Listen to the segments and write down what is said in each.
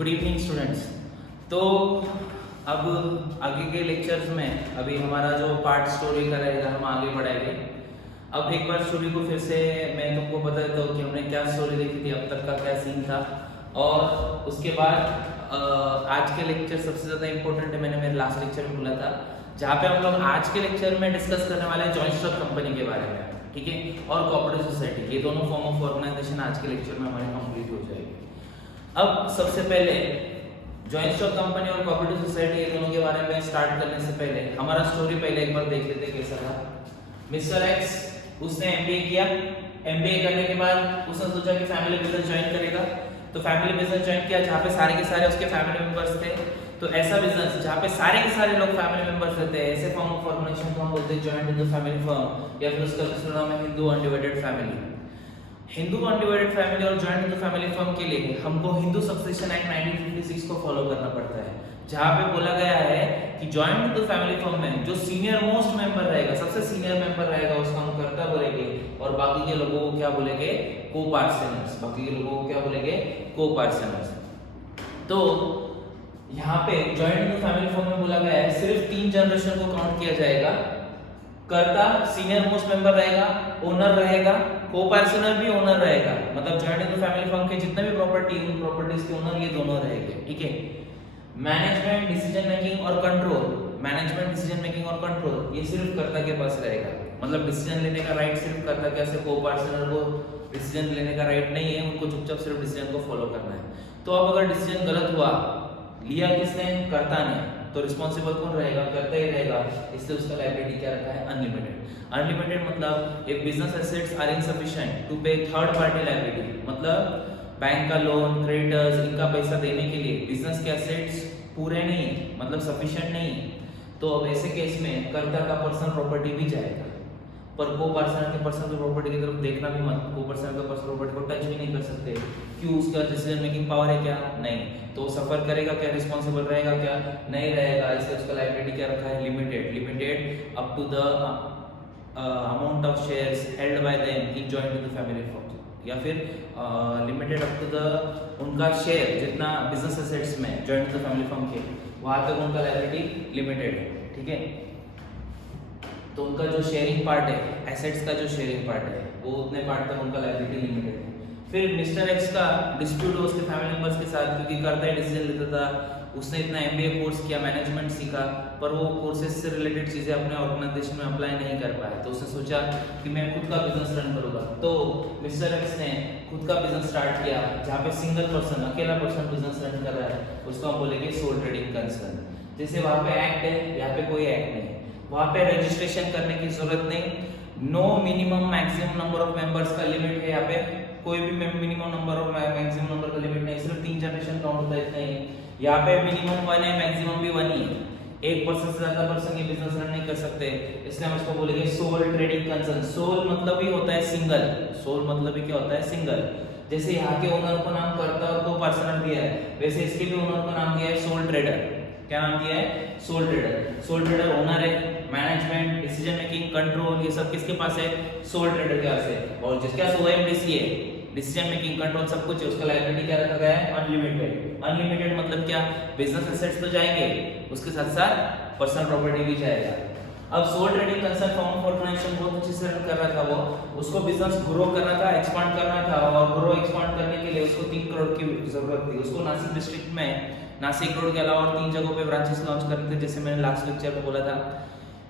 Good evening students. तो अब आगे के लेक्चर्स में अभी हमारा जो पार्ट स्टोरी का रहेगा हम आगे बढ़ाएंगे। अब एक बार स्टोरी को फिर से मैं तुमको बता देता हूँ कि हमने क्या स्टोरी देखी थी, अब तक का क्या सीन था। और उसके बाद आज के लेक्चर सबसे ज़्यादा इंपॉर्टेंट है, मैंने मेरे लास्ट लेक्चर में बोला था, जहाँ पे हम लोग आज के लेक्चर में डिस्कस करने वाले हैं जॉइंट स्टॉक कंपनी के बारे में, ठीक है, और कोऑपरेटिव सोसाइटी। ये दोनों फॉर्म ऑफ ऑर्गेनाइजेशन आज के लेक्चर में हमारी कंप्लीट हो जाएगी। अब सबसे पहले जॉइंट स्टॉक कंपनी और कोऑपरेटिव सोसाइटी ये दोनों के बारे में स्टार्ट करने से पहले हमारा स्टोरी पहले एक बार देख लेते हैं कैसा था। मिस्टर एक्स उसने एमबीए किया। एमबीए करने के बाद उसने सोचा कि फैमिली बिजनेस ज्वाइन करेगा, तो फैमिली बिजनेस ज्वाइन किया जहाँ पे सारे के सारे उसके फैमिली मेंबर्स थे। तो ऐसा बिजनेस जहाँ पे सारे के सारे लोग फैमिली मेंबर्स रहते हैं, ऐसे फॉर्म ऑफ ऑर्गेनाइजेशन को हम बोलते हैं जॉइंट इंटू फैमिली फर्म, या फिर उसका दूसरा नाम है Hindu undivided family. Hindu undivided family और जॉइंट इंटू फैमिली फर्म के लिए हमको हिंदू सक्सेशन एक्ट 1956 को फॉलो करना पड़ता है, जहाँ पे बोला गया है कि जॉइंट इंटू फैमिली फर्म में जो सीनियर मोस्ट मेंबर रहेगा, सबसे सीनियर मेंबर रहेगा, उसका हम कर्ता बोलेंगे, और बाकी के लोगों को क्या बोलेंगे, को पार्टनर्स। बाकी के लोगों को क्या बोलेंगे, को पार्टनर्स। तो यहाँ पे जॉइंट इंटू फैमिली फर्म में बोला गया है सिर्फ 3 जनरेशन को काउंट किया जाएगा। कर्ता सीनियर मोस्ट मेंबर रहेगा, ओनर रहेगा, को पार्टनर भी ओनर रहेगा। मतलब जॉइंट इंटू फैमिली फर्म के जितने भी प्रॉपर्टी, उन प्रॉपर्टीज के ओनर ये दोनों रहेंगे, ठीक है। मैनेजमेंट, डिसीजन मेकिंग और कंट्रोल, मैनेजमेंट, डिसीजन मेकिंग और कंट्रोल ये सिर्फ कर्ता के पास रहेगा। मतलब डिसीजन लेने का राइट सिर्फ कर्ता के, ऐसे को पार्टनर को डिसीजन लेने का राइट नहीं है, उनको चुपचाप सिर्फ डिसीजन को फॉलो करना है। तो अब अगर डिसीजन गलत हुआ, लिया किसने, कर्ता ने, तो रिस्पॉन्सिबल कौन रहेगा, कर्ता ही रहेगा। इसलिए उसका लायबिलिटी क्या रखा है, अनलिमिटेड। अनलिमिटेड मतलब if business assets are insufficient to pay third party liability, मतलब बैंक का लोन, क्रेडिटर्स, इनका पैसा देने के लिए बिजनेस के एसेट्स पूरे नहीं, मतलब सफिशिएंट नहीं, तो अब ऐसे केस में कर्ता का पर्सनल प्रॉपर्टी भी जाएगा। पर को पर्सन के पर्सनल प्रॉपर्टी की तरफ देखना भी मत, को पर्सन का पर्सनल प्रॉपर्टी को टच भी नहीं कर सकते। क्यों, उसका डिसीजन मेकिंग पावर है क्या, नहीं, तो सफर करेगा क्या, रिस्पॉन्सिबल रहेगा क्या, नहीं रहेगा। इसलिए उसका लायबिलिटी क्या रखा है, limited. Limited up to the amount of shares held by them in joint with the family firm, या फिर लिमिटेड अप टू द उनका शेयर जितना बिजनेस एसेट्स में joint with the family firm के, वहां तक उनका लायबिलिटी लिमिटेड है, ठीक है। तो उनका जो शेयरिंग पार्ट है, एसेट्स का जो शेयरिंग पार्ट है, वो उतने पार्ट तक उनका लायबिलिटी लिमिटेड है। फिर मिस्टर एक्स का डिस्प्यूट हो उसके फैमिली मेंबर्स के साथ, क्योंकि कर्ता ही डिसीजन लेता था। उसने इतना एमबीए कोर्स किया, मैनेजमेंट सीखा, पर वो कोर्सेज से रिलेटेड चीज़ें अपने ऑर्गेनाइजेशन में अप्लाई नहीं कर पाया। तो उसने सोचा कि मैं खुद का बिजनेस रन करूँगा। तो मिस्टर एक्स ने खुद का बिजनेस स्टार्ट किया, जहाँ पे सिंगल पर्सन, अकेला पर्सन बिजनेस रन कर रहा है, उसको हम बोलेंगे सोल ट्रेडिंग कंसर्न। जैसे वहाँ पे एक्ट है, यहाँ पे कोई एक्ट नहीं, वहाँ पे रजिस्ट्रेशन करने की जरूरत नहीं। No minimum maximum number of members का लिमिट है, यहाँ पे कोई भी मिनिमम नंबर और मैक्सिमम नंबर का लिमिट नहीं, सिर्फ 3 जनरेशन काउंट होता है, इतना ही। यहाँ पे मिनिमम 1 है, मैक्सिमम भी 1 ही है। एक पर्सन से ज्यादा पर्सन ये बिजनेस रन नहीं कर सकते, इसलिए हम इसको बोलेंगे सोल ट्रेडिंग कंसर्न। सोल मतलब ही होता है सिंगल, सोल मतलब ही क्या होता है, सिंगल। जैसे यहाँ के ओनर को नाम कर्ता और को पर्सनल दिया है, वैसे इसके भी ओनर को नाम दिया है सोल ट्रेडर। क्या नाम दिया है, soul trader. Soul trader owner है, मैनेजमेंट, डिसीजन मेकिंग, कंट्रोल ये सब किसके पास है, सोल ट्रेडर के पास है। और जिसके पास ओएमडीसी है, डिसीजन मेकिंग, कंट्रोल सब कुछ है, उसका लायबिलिटी क्या रखा गया है, अनलिमिटेड। अनलिमिटेड मतलब क्या, बिजनेस एसेट्स तो जाएंगे, उसके साथ साथ पर्सनल प्रॉपर्टी भी जाएगा। अब sole trading concern form of organization बहुत अच्छे से रन कर रहा था वो, उसको बिजनेस ग्रो करना था, एक्सपांड करना था, और ग्रो एक्सपांड करने के लिए उसको 3 करोड़ की जरूरत थी। उसको नासिक डिस्ट्रिक्ट में, नासिक रोड के अलावा और 3 जगहों पे ब्रांचेस लॉन्च करने थे, जैसे मैंने लास्ट लेक्चर में बोला था।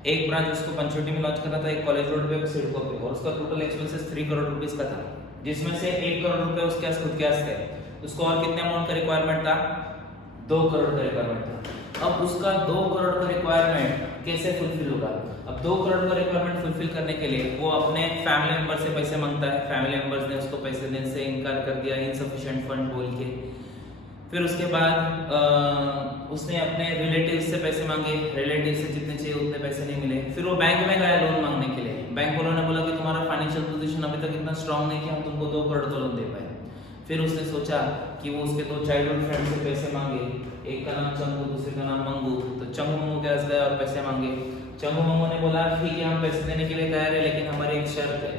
एक ब्रांच उसको पंचवटी में लॉन्च करना था, एक कॉलेज रोड पे, सिडको पे, और उसका टोटल एक्सपेंसेस 3 करोड़ रुपीस का था, जिसमें से 1 करोड़ रुपए उसके पास खुद के पास थे। उसको और कितने अमाउंट का रिक्वायरमेंट था, 2 करोड़ का रिक्वायरमेंट था। अब उसका 2 करोड़ का रिक्वायरमेंट कैसे फुलफिल होगा। अब 2 करोड़ का रिक्वायरमेंट फुलफिल करने के लिए वो अपने फैमिली मेंबर से पैसे मांगता है। फैमिली मेंबर्स ने उसको पैसे देने से इनकार कर दिया, इनसफिशिएंट फंड बोल के। फिर उसके बाद उसने अपने रिलेटिव से पैसे मांगे, रिलेटिव से जितने चाहिए उतने पैसे नहीं मिले। फिर वो बैंक में गया लोन मांगने के लिए, बैंक वालों ने बोला कि तुम्हारा फाइनेंशियल पोजीशन अभी तक इतना स्ट्रांग नहीं कि हम तुमको 2 करोड़ का लोन दे पाए। फिर उसने सोचा कि वो उसके 2 चाइल्डहुड फ्रेंड से पैसे मांगे, एक का नाम चंगू, दूसरे का नाम मंगू। तो चंगू मंगू के पास गया और पैसे मांगे। चंगू मंगू ने बोला ठीक है हम पैसे देने के लिए तैयार है, लेकिन हमारी एक शर्त है।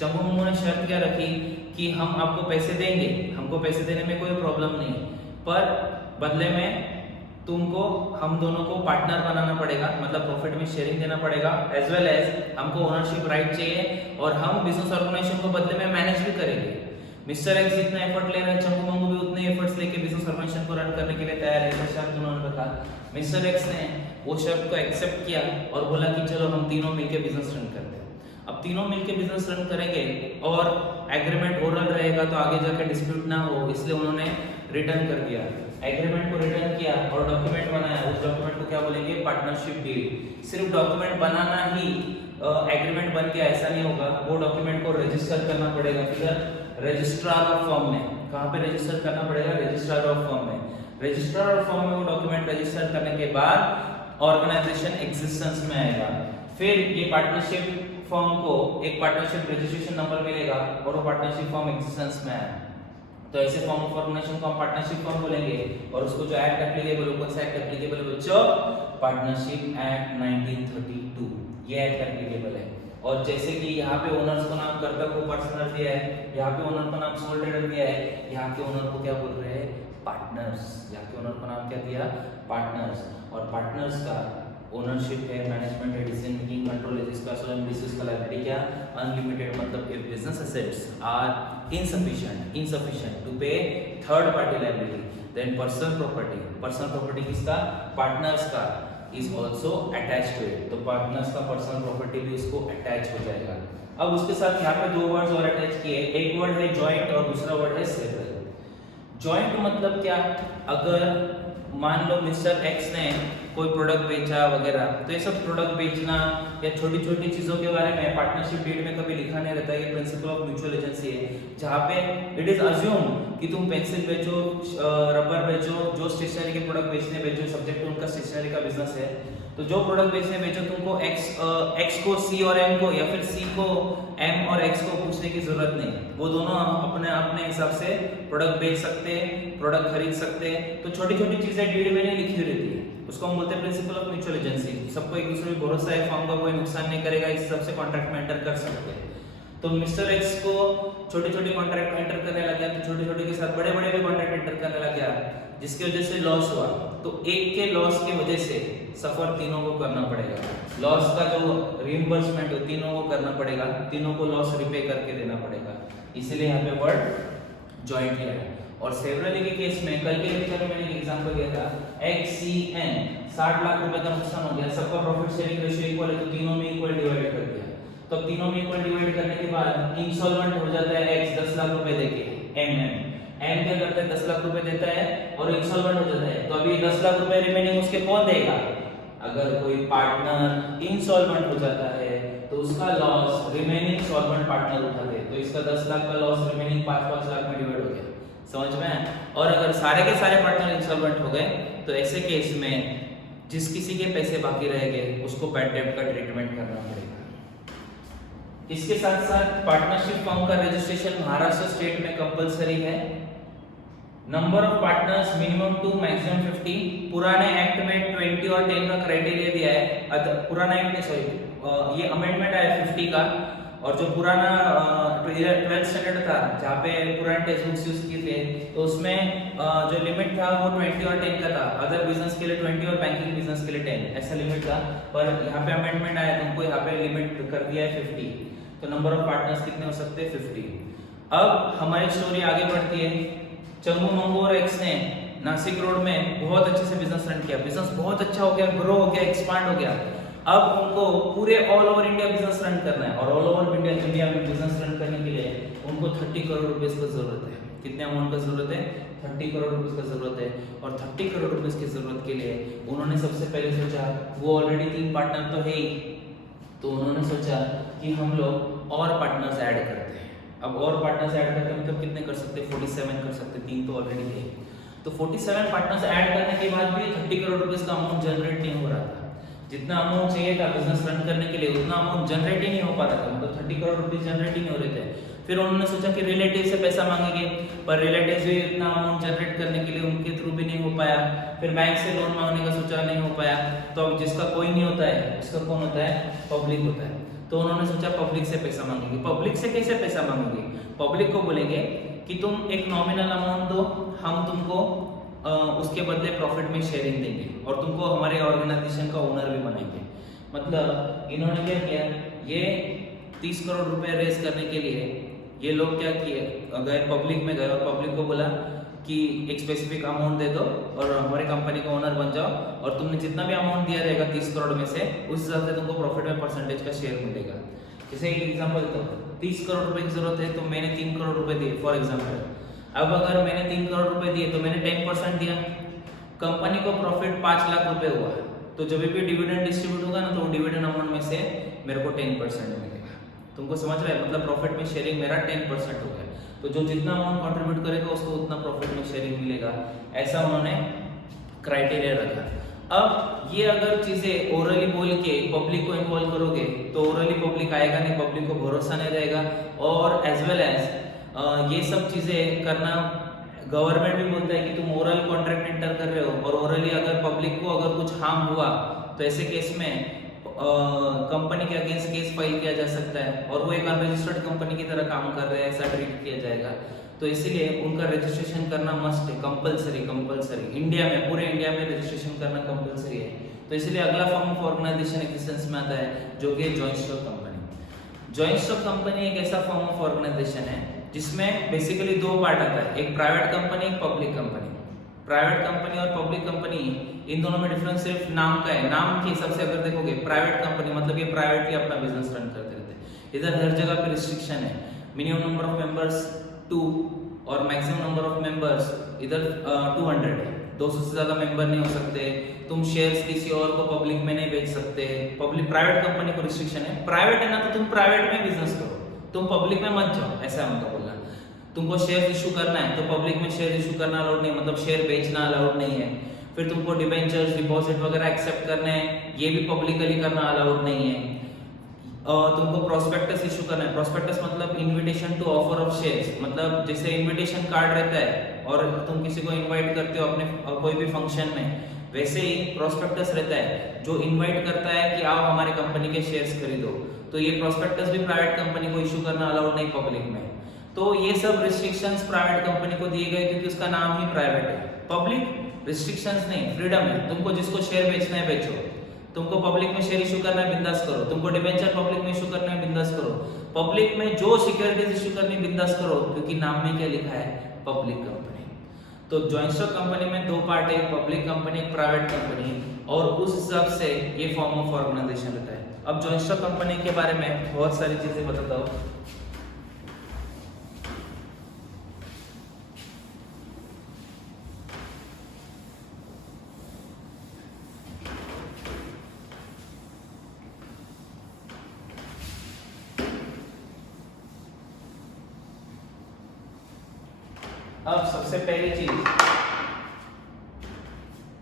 चंगू मंगू ने शर्त क्या रखी कि हम आपको पैसे देंगे, हमको पैसे देने में कोई प्रॉब्लम नहीं, पर बदले में तुमको हम दोनों को पार्टनर बनाना पड़ेगा, मतलब प्रॉफिट में शेयरिंग देना पड़ेगा, एज वेल एज हमको ओनरशिप राइट चाहिए और हम बिजनेस ऑर्गेनाइजेशन को बदले में मैनेज भी करेंगे। मिस्टर एक्स जितना एफर्ट ले रहे हैं, चंगू मंगू भी उतने एफर्ट्स लेके बिजनेस ऑर्गेनाइजेशन को रन करने के लिए तैयार है, ऐसा शर्त उन्होंने रखा। मिस्टर एक्स ने वो शर्त को एक्सेप्ट किया और बोला कि चलो हम तीनों मिलकर बिजनेस रन करते हैं। अब तीनों मिलकर बिजनेस रन करेंगे और एग्रीमेंट ओरल रहेगा तो आगे जाकर डिस्प्यूट ना हो, इसलिए उन्होंने रिटर्न कर दिया, एग्रीमेंट को रिटर्न किया और डॉक्यूमेंट बनाया। उस डॉक्यूमेंट को क्या बोलेंगे? Partnership deed. सिर्फ डॉक्यूमेंट बनाना ही एग्रीमेंट बन के ऐसा नहीं होगा, वो डॉक्यूमेंट को रजिस्टर करना पड़ेगा किधर? रजिस्ट्रार ऑफ फर्म में। कहाँ पे रजिस्टर करना पड़ेगा? रजिस्ट्रार ऑफ फर्म में। रजिस्ट्रार ऑफ फर्म में वो डॉक्यूमेंट रजिस्टर करने के बाद ऑर्गेनाइजेशन एग्जिस्टेंस में आएगा। फिर ये पार्टनरशिप फर्म को एक पार्टनरशिप रजिस्ट्रेशन नंबर मिलेगा और वो पार्टनरशिप फर्म एग्जिस्टेंस में आएगा। तो ऐसे फॉर्म ऑफ ऑर्गेनाइजेशन को हम पार्टनरशिप फॉर्म बोलेंगे और उसको जो एक्ट एप्लीकेबल है, कौन सा एक्ट एप्लीकेबल है बच्चों? पार्टनरशिप एक्ट 1932, ये एक्ट एप्लीकेबल है। और जैसे कि यहाँ पे ओनर्स को नाम कर्ता को पर्सनल दिया है, यहाँ पे ओनर को नाम सोल ट्रेडर दिया है, यहाँ के ओनर को क्या बोल रहे हैं? पार्टनर्स। यहाँ के ओनर को नाम क्या दिया? पार्टनर्स। और पार्टनर्स का ओनरशिप है, मैनेजमेंट है, डिसीजन मेकिंग, कंट्रोल है, जिसका सोलन बेसिस का लायबिलिटी क्या? अनलिमिटेड। मतलब if business assets are insufficient to pay third party liability, then personal property किसका? पार्टनर्स का is also attached to it। तो पार्टनर्स का पर्सनल प्रॉपर्टी भी उसको अटैच हो जाएगा। अब उसके साथ यहाँ पे दो वर्ड्स और अटैच किए, एक वर्ड है जॉइंट और दूसरा वर्ड है सेवरल। जॉइंट मतलब क्या? अगर मान लो मिस्टर एक्स ने कोई प्रोडक्ट बेचा वगैरह, तो ये सब प्रोडक्ट बेचना या छोटी छोटी चीजों के बारे में पार्टनरशिप डीड में कभी लिखा नहीं रहता। ये प्रिंसिपल ऑफ म्यूचुअल एजेंसी है, जहाँ पे इट इज अज्यूम कि तुम पेंसिल बेचो, रबर बेचो, जो स्टेशनरी के प्रोडक्ट बेचने बेचो, सब्जेक्ट उनका स्टेशनरी का बिजनेस है, तो जो प्रोडक्ट बेचने बेचो तुमको एक्स को सी और एम को, या फिर सी को एम और एक्स को पूछने की जरूरत नहीं। वो दोनों अपने अपने हिसाब से प्रोडक्ट बेच सकते हैं, प्रोडक्ट खरीद सकते हैं। तो छोटी छोटी चीजें डीड में नहीं लिखी रहती है, उसको हम बोलते हैं प्रिंसिपल ऑफ म्यूचुअल एजेंसी। सबको एक दूसरे पे भरोसा है, फर्म का कोई नुकसान नहीं करेगा, इस हिसाब से कॉन्ट्रैक्ट में एंटर कर सकते हैं। तो मिस्टर एक्स को छोटे छोटे कॉन्ट्रैक्ट में एंटर करने लग गया, तो छोटे छोटे के साथ बड़े बड़े भी कॉन्ट्रैक्ट एंटर करने लग गया, जिसकी वजह से लॉस हुआ। तो एक के लॉस की वजह से सफर तीनों को करना पड़ेगा। लॉस का जो रिइंबर्समेंट है तीनों को करना पड़ेगा, तीनों को लॉस रिपे करके देना पड़ेगा, इसीलिए यहाँ पे वर्ड जॉइंट लिया है। और सेवरली के केस में कल के लेक्चर में मैंने एक एग्जांपल दिया था, XCN 60 लाख रुपए का नुकसान हो गया, सबका प्रॉफिट शेयरिंग रेशियो इक्वल है, तो तीनों में इक्वल डिवाइड कर दिया। तो अब तीनों में इक्वल डिवाइड करने के बाद इंसॉल्वेंट हो जाता है X 10 लाख रुपए देके, M क्या करता है? 10 लाख रुपए देता है और इंसॉल्वेंट हो जाता है। तो अभी 10 लाख रुपए रिमेनिंग उसके कौन देगा? अगर कोई पार्टनर इंसॉल्वेंट हो जाता है तो उसका लॉस रिमेनिंग सॉल्वेंट पार्टनर उठाते हैं, तो इसका 10 लाख का लॉस रिमेनिंग 5-5 लाख में डिवाइड हो गया। समझ में? और अगर सारे के सारे पार्टनर इंसॉल्वेंट हो गए तो ऐसे केस में जिस किसी के पैसे बाकी रह गए उसको बैड डेब्ट का ट्रीटमेंट करना पड़ेगा। इसके साथ साथ पार्टनरशिप फर्म का रजिस्ट्रेशन महाराष्ट्र स्टेट में कंपलसरी है। Number of partners minimum 2 maximum 50। पुराने एक्ट में 20 और 10 का क्राइटेरिया दिया है, पुराना एक्ट में सॉरी ये अमेंडमेंट आया 50 का, और जो पुराना 12th स्टैंडर्ड था जहाँ पे पुराने टेक्स्ट बुक्स यूज किए थे, तो उसमें जो लिमिट था वो 20 और 10 का था। अदर बिजनेस के लिए 20 और बैंकिंग बिजनेस के लिए 10 ऐसा लिमिट था, पर यहाँ पे अमेंडमेंट आया तो उनको यहाँ पे लिमिट कर दिया है 50। तो नंबर ऑफ पार्टनर्स कितने हो सकते हैं? 50। अब हमारी स्टोरी आगे बढ़ती है। चंगू मंगू और एक्स ने नासिक रोड में बहुत अच्छे से बिजनेस रन किया, बिजनेस बहुत अच्छा हो गया, ग्रो हो गया, एक्सपांड हो गया। अब उनको पूरे all over India business run करना है, और ऑल ओवर इंडिया में बिजनेस रन करने के लिए उनको 30 करोड़ रुपए की जरूरत है। कितने अमाउंट का जरूरत है? 30 करोड़ रुपए का जरूरत है। और 30 करोड़ रुपए की जरूरत के लिए उन्होंने सबसे पहले सोचा, वो ऑलरेडी 3 पार्टनर तो है ही, तो उन्होंने सोचा कि हम लोग और पार्टनर्स ऐड करते हैं। अब और पार्टनर्स ऐड करते हैं मतलब कितने कर सकते हैं? 47 कर सकते हैं, 3 तो ऑलरेडी थे। तो 47 पार्टनर्स ऐड करने के बाद भी 30 करोड़ रुपए का अमाउंट जनरेट नहीं हो रहा था। जितना अमाउंट चाहिए था बिजनेस रन करने के लिए उतना अमाउंट जनरेट ही नहीं हो पा रहा था, मतलब 30 करोड़ रुपए जनरेट ही नहीं हो रहे थे। फिर उन्होंने सोचा कि रिलेटिव से पैसा मांगेंगे, पर रिलेटिव भी इतना अमाउंट जनरेट करने के लिए उनके थ्रू भी नहीं हो पाया। फिर बैंक से लोन मांगने का सोचा, नहीं हो पाया। तो अब जिसका कोई नहीं होता है उसका कौन होता है? पब्लिक होता है। तो उन्होंने सोचा पब्लिक से पैसा मांगेंगे। पब्लिक से कैसे पैसा मांगेंगे? पब्लिक को बोलेंगे कि तुम एक नॉमिनल अमाउंट दो, हम तुमको उसके बदले प्रॉफिट में शेयरिंग देंगे और तुमको हमारे ऑर्गेनाइजेशन का ओनर भी बनाएंगे। मतलब इन्होंने क्या किया, ये 30 करोड़ रुपए रेज करने के लिए ये लोग क्या किए, गए पब्लिक में गए और पब्लिक को बोला कि एक स्पेसिफिक अमाउंट दे दो और हमारी कंपनी का ओनर बन जाओ और तुमने जितना भी अमाउंट दिया रहेगा 30 करोड़ में से उस हिसाब से तुमको प्रॉफिट में परसेंटेज का शेयर मिलेगा। जैसे एक एग्जांपल देता हूँ, 30 करोड़ रुपए की जरूरत है तो मैंने 3 करोड़ रुपए दिए फॉर एग्जांपल। अब अगर मैंने 3 करोड़ रुपए दिए तो मैंने 10% दिया, कंपनी को प्रॉफिट 5 लाख रुपए हुआ, तो जब भी डिविडेंड डिस्ट्रीब्यूट होगा ना तो डिविडेंड अमाउंट में से मेरे को 10% मिलेगा। तुमको समझ रहा है, मतलब प्रॉफिट में शेयरिंग मेरा 10% हो गया, तो जो जितना अमाउंट कंट्रीब्यूट करेगा उसको उतना प्रॉफिट में शेयरिंग मिलेगा, ऐसा उन्होंने क्राइटेरिया रखा। अब ये अगर चीजें ओरली बोल के पब्लिक को इन्वॉल्व करोगे तो ओरली पब्लिक आएगा नहीं, पब्लिक को भरोसा नहीं रहेगा, और एज वेल एज ये सब चीजें करना गवर्नमेंट भी बोलता है कि तुम ओरल कॉन्ट्रैक्ट एंटर कर रहे हो और ओरली अगर पब्लिक को अगर कुछ हार्म हुआ तो ऐसे केस में कंपनी के अगेंस्ट केस फाइल किया जा सकता है और वो एक अनरजिस्टर्ड कंपनी की तरह काम कर रहे हैं ऐसा ट्रीट किया जाएगा। तो इसीलिए उनका रजिस्ट्रेशन करना मस्ट है, कंपलसरी इंडिया में, पूरे इंडिया में रजिस्ट्रेशन करना कंपलसरी है। तो इसलिए अगला फॉर्म ऑफ ऑर्गेनाइजेशन एग्जिस्टेंस में आता है जो कि joint stock company. Joint stock company एक ऐसा फॉर्म ऑफ ऑर्गेनाइजेशन है जिसमें बेसिकली दो पार्ट आता है, एक प्राइवेट कंपनी, एक पब्लिक कंपनी। प्राइवेट कंपनी और पब्लिक कंपनी इन दोनों में डिफरेंस सिर्फ नाम का है। नाम के हिसाब से अगर देखोगे, प्राइवेट कंपनी मतलब ये प्राइवेटली अपना बिजनेस रन करते रहते हैं, इधर हर जगह पे रिस्ट्रिक्शन है, मिनिमम नंबर ऑफ मेंबर्स 2 और मैक्सिमम नंबर ऑफ मेंबर्स इधर 200 है, 200 से ज्यादा मेंबर नहीं हो सकते, तुम शेयर्स किसी और को पब्लिक में नहीं बेच सकते। पब्लिक प्राइवेट कंपनी को रिस्ट्रिक्शन है, प्राइवेट है ना तो तुम प्राइवेट में बिजनेस करो, तुम पब्लिक में मत जाओ, ऐसा है उनका बोलना। तुमको शेयर इशू करना है तो पब्लिक में शेयर इशू करना अलाउड नहीं, मतलब शेयर बेचना अलाउड नहीं है। फिर तुमको डिबेंचर्स, डिपॉजिट वगैरह एक्सेप्ट करने हैं, ये भी पब्लिकली करना अलाउड नहीं है। तुमको प्रोस्पेक्टस इशू करना है, प्रोस्पेक्टस मतलब invitation to offer of shares, मतलब जैसे इनविटेशन कार्ड रहता है और तुम किसी को इनवाइट करते हो अपने कोई भी फंक्शन में, वैसे ही प्रोस्पेक्टस रहता है जो इनवाइट करता है कि आओ हमारी कंपनी के शेयर्स खरीदो। तो ये प्रोस्पेक्टस भी प्राइवेट कंपनी को इशू करना अलाउड नहीं पब्लिक में। तो ये सब रिस्ट्रिक्शंस प्राइवेट कंपनी को दिए गए क्योंकि उसका नाम ही प्राइवेट है। पब्लिक रिस्ट्रिक्शंस नहीं, फ्रीडम है, तुमको जिसको शेयर बेचना है बेचो, तुमको पब्लिक में शेयर इशू करना है बिंदास करो, तुमको डिबेंचर पब्लिक में इशू करना है बिंदास करो, पब्लिक में जो सिक्योरिटीज इशू करनी है बिंदास करो, क्योंकि नाम में क्या लिखा है, पब्लिक कंपनी। तो जॉइंट स्टॉक कंपनी में दो पार्ट है, पब्लिक कंपनी, एक प्राइवेट कंपनी, और उस हिसाब से ये फॉर्म ऑफ ऑर्गेनाइजेशन रहता है। अब जॉइंट स्टॉक कंपनी के बारे में बहुत सारी चीजें बताता हूँ। अब सबसे पहली चीज,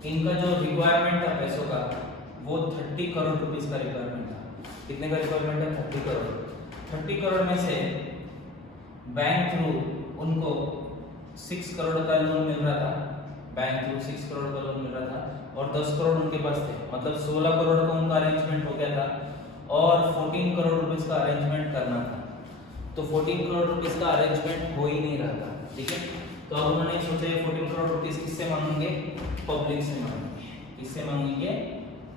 इनका जो रिक्वायरमेंट था पैसों का वो 30 करोड़ रुपीस का रिक्वायरमेंट था। कितने का रिक्वायरमेंट है? 30 करोड़। 30 करोड़ में से बैंक थ्रू उनको 6 करोड़ का लोन मिल रहा था, बैंक थ्रू 6 करोड़ का लोन मिल रहा था और 10 करोड़ उनके पास थे, मतलब 16 करोड़ का उनका अरेंजमेंट हो गया था और 14 करोड़ रुपीस का अरेंजमेंट करना था। तो 14 करोड़ रुपीस का अरेंजमेंट हो ही नहीं रहा था, ठीक है। तो अब उन्होंने सोचा 14 करोड़ रुपीस किससे मांगेंगे? पब्लिक से मांगेंगे। किससे मांगेंगे?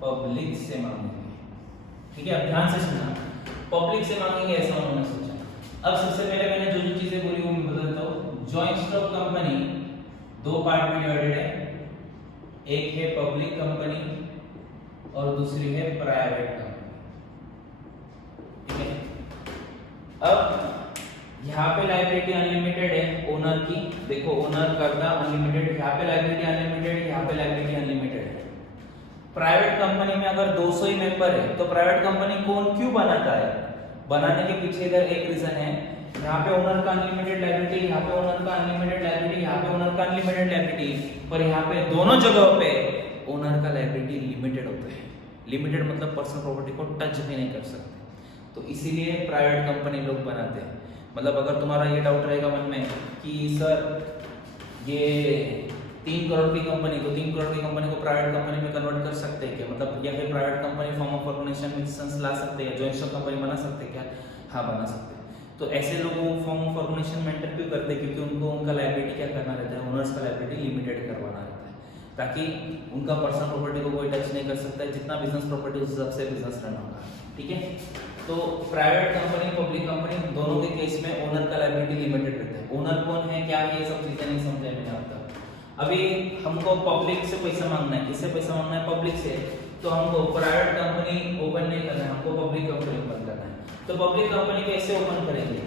पब्लिक से मांगेंगे, ठीक है। अब ध्यान से सुनना, पब्लिक से मांगेंगे ऐसा उन्होंने सोचा। अब सबसे पहले मैंने जो चीजें बोली वो मैं बता देता हूँ। जॉइंट स्टॉक कंपनी दो पार्ट में डिवाइडेड है, एक है पब्लिक कंपनी और दूसरी है प्राइवेट कंपनी, ठीक है। अब यहाँ पे लायबिलिटी अनलिमिटेड है ओनर की, देखो ओनर करता अनलिमिटेड, यहाँ पे लायबिलिटी अनलिमिटेड, यहाँ पे लायबिलिटी अनलिमिटेड है। प्राइवेट कंपनी में अगर 200 ही मेंबर है तो प्राइवेट कंपनी कौन क्यों बनाता है? बनाने के पीछे इधर एक रीजन है, यहाँ पे ओनर का अनलिमिटेड लायबिलिटी, यहाँ पे ओनर का अनलिमिटेड लायबिलिटी, यहाँ पे ओनर का अनलिमिटेड लायबिलिटी, पर यहाँ पे दोनों जगहों पे ओनर का लायबिलिटी लिमिटेड होता है। लिमिटेड मतलब पर्सनल प्रॉपर्टी को टच भी नहीं कर सकते, तो इसीलिए प्राइवेट कंपनी लोग बनाते हैं। मतलब अगर तुम्हारा ये डाउट रहेगा मन में कि सर ये 3 करोड़ की कंपनी, तो 3 करोड़ की कंपनी को प्राइवेट कंपनी में कन्वर्ट कर सकते हैं क्या? मतलब या फिर private company form of organization में ला सकते हैं, जॉइंट स्टॉक कंपनी बना सकते हैं क्या? हाँ बना सकते हैं। तो ऐसे लोगों को फॉर्म ऑफ ऑर्गेनाइजेशन मेंटर क्यों करते हैं? क्योंकि उनको उनका लायबिलिटी क्या करना रहता है, ओनर्स का लायबिलिटी लिमिटेड करवाना रहता है, ताकि उनका पर्सनल प्रॉपर्टी को कोई टच नहीं कर सकता है। जितना बिजनेस प्रॉपर्टी उस हिसाब से बिजनेस रन होगा, ठीक है। तो प्राइवेट कंपनी पब्लिक कंपनी दोनों के केस में ओनर का लायबिलिटी लिमिटेड रहता है। ओनर कौन है, क्या है, ये सब चीजें नहीं समझे मैंने अब तक। अभी हमको पब्लिक से पैसा मांगना है, किससे पैसा मांगना है, पब्लिक से। तो हमको प्राइवेट कंपनी ओपन नहीं करना है, हमको पब्लिक कंपनी ओपन करना है। तो पब्लिक कंपनी कैसे ओपन करेंगे?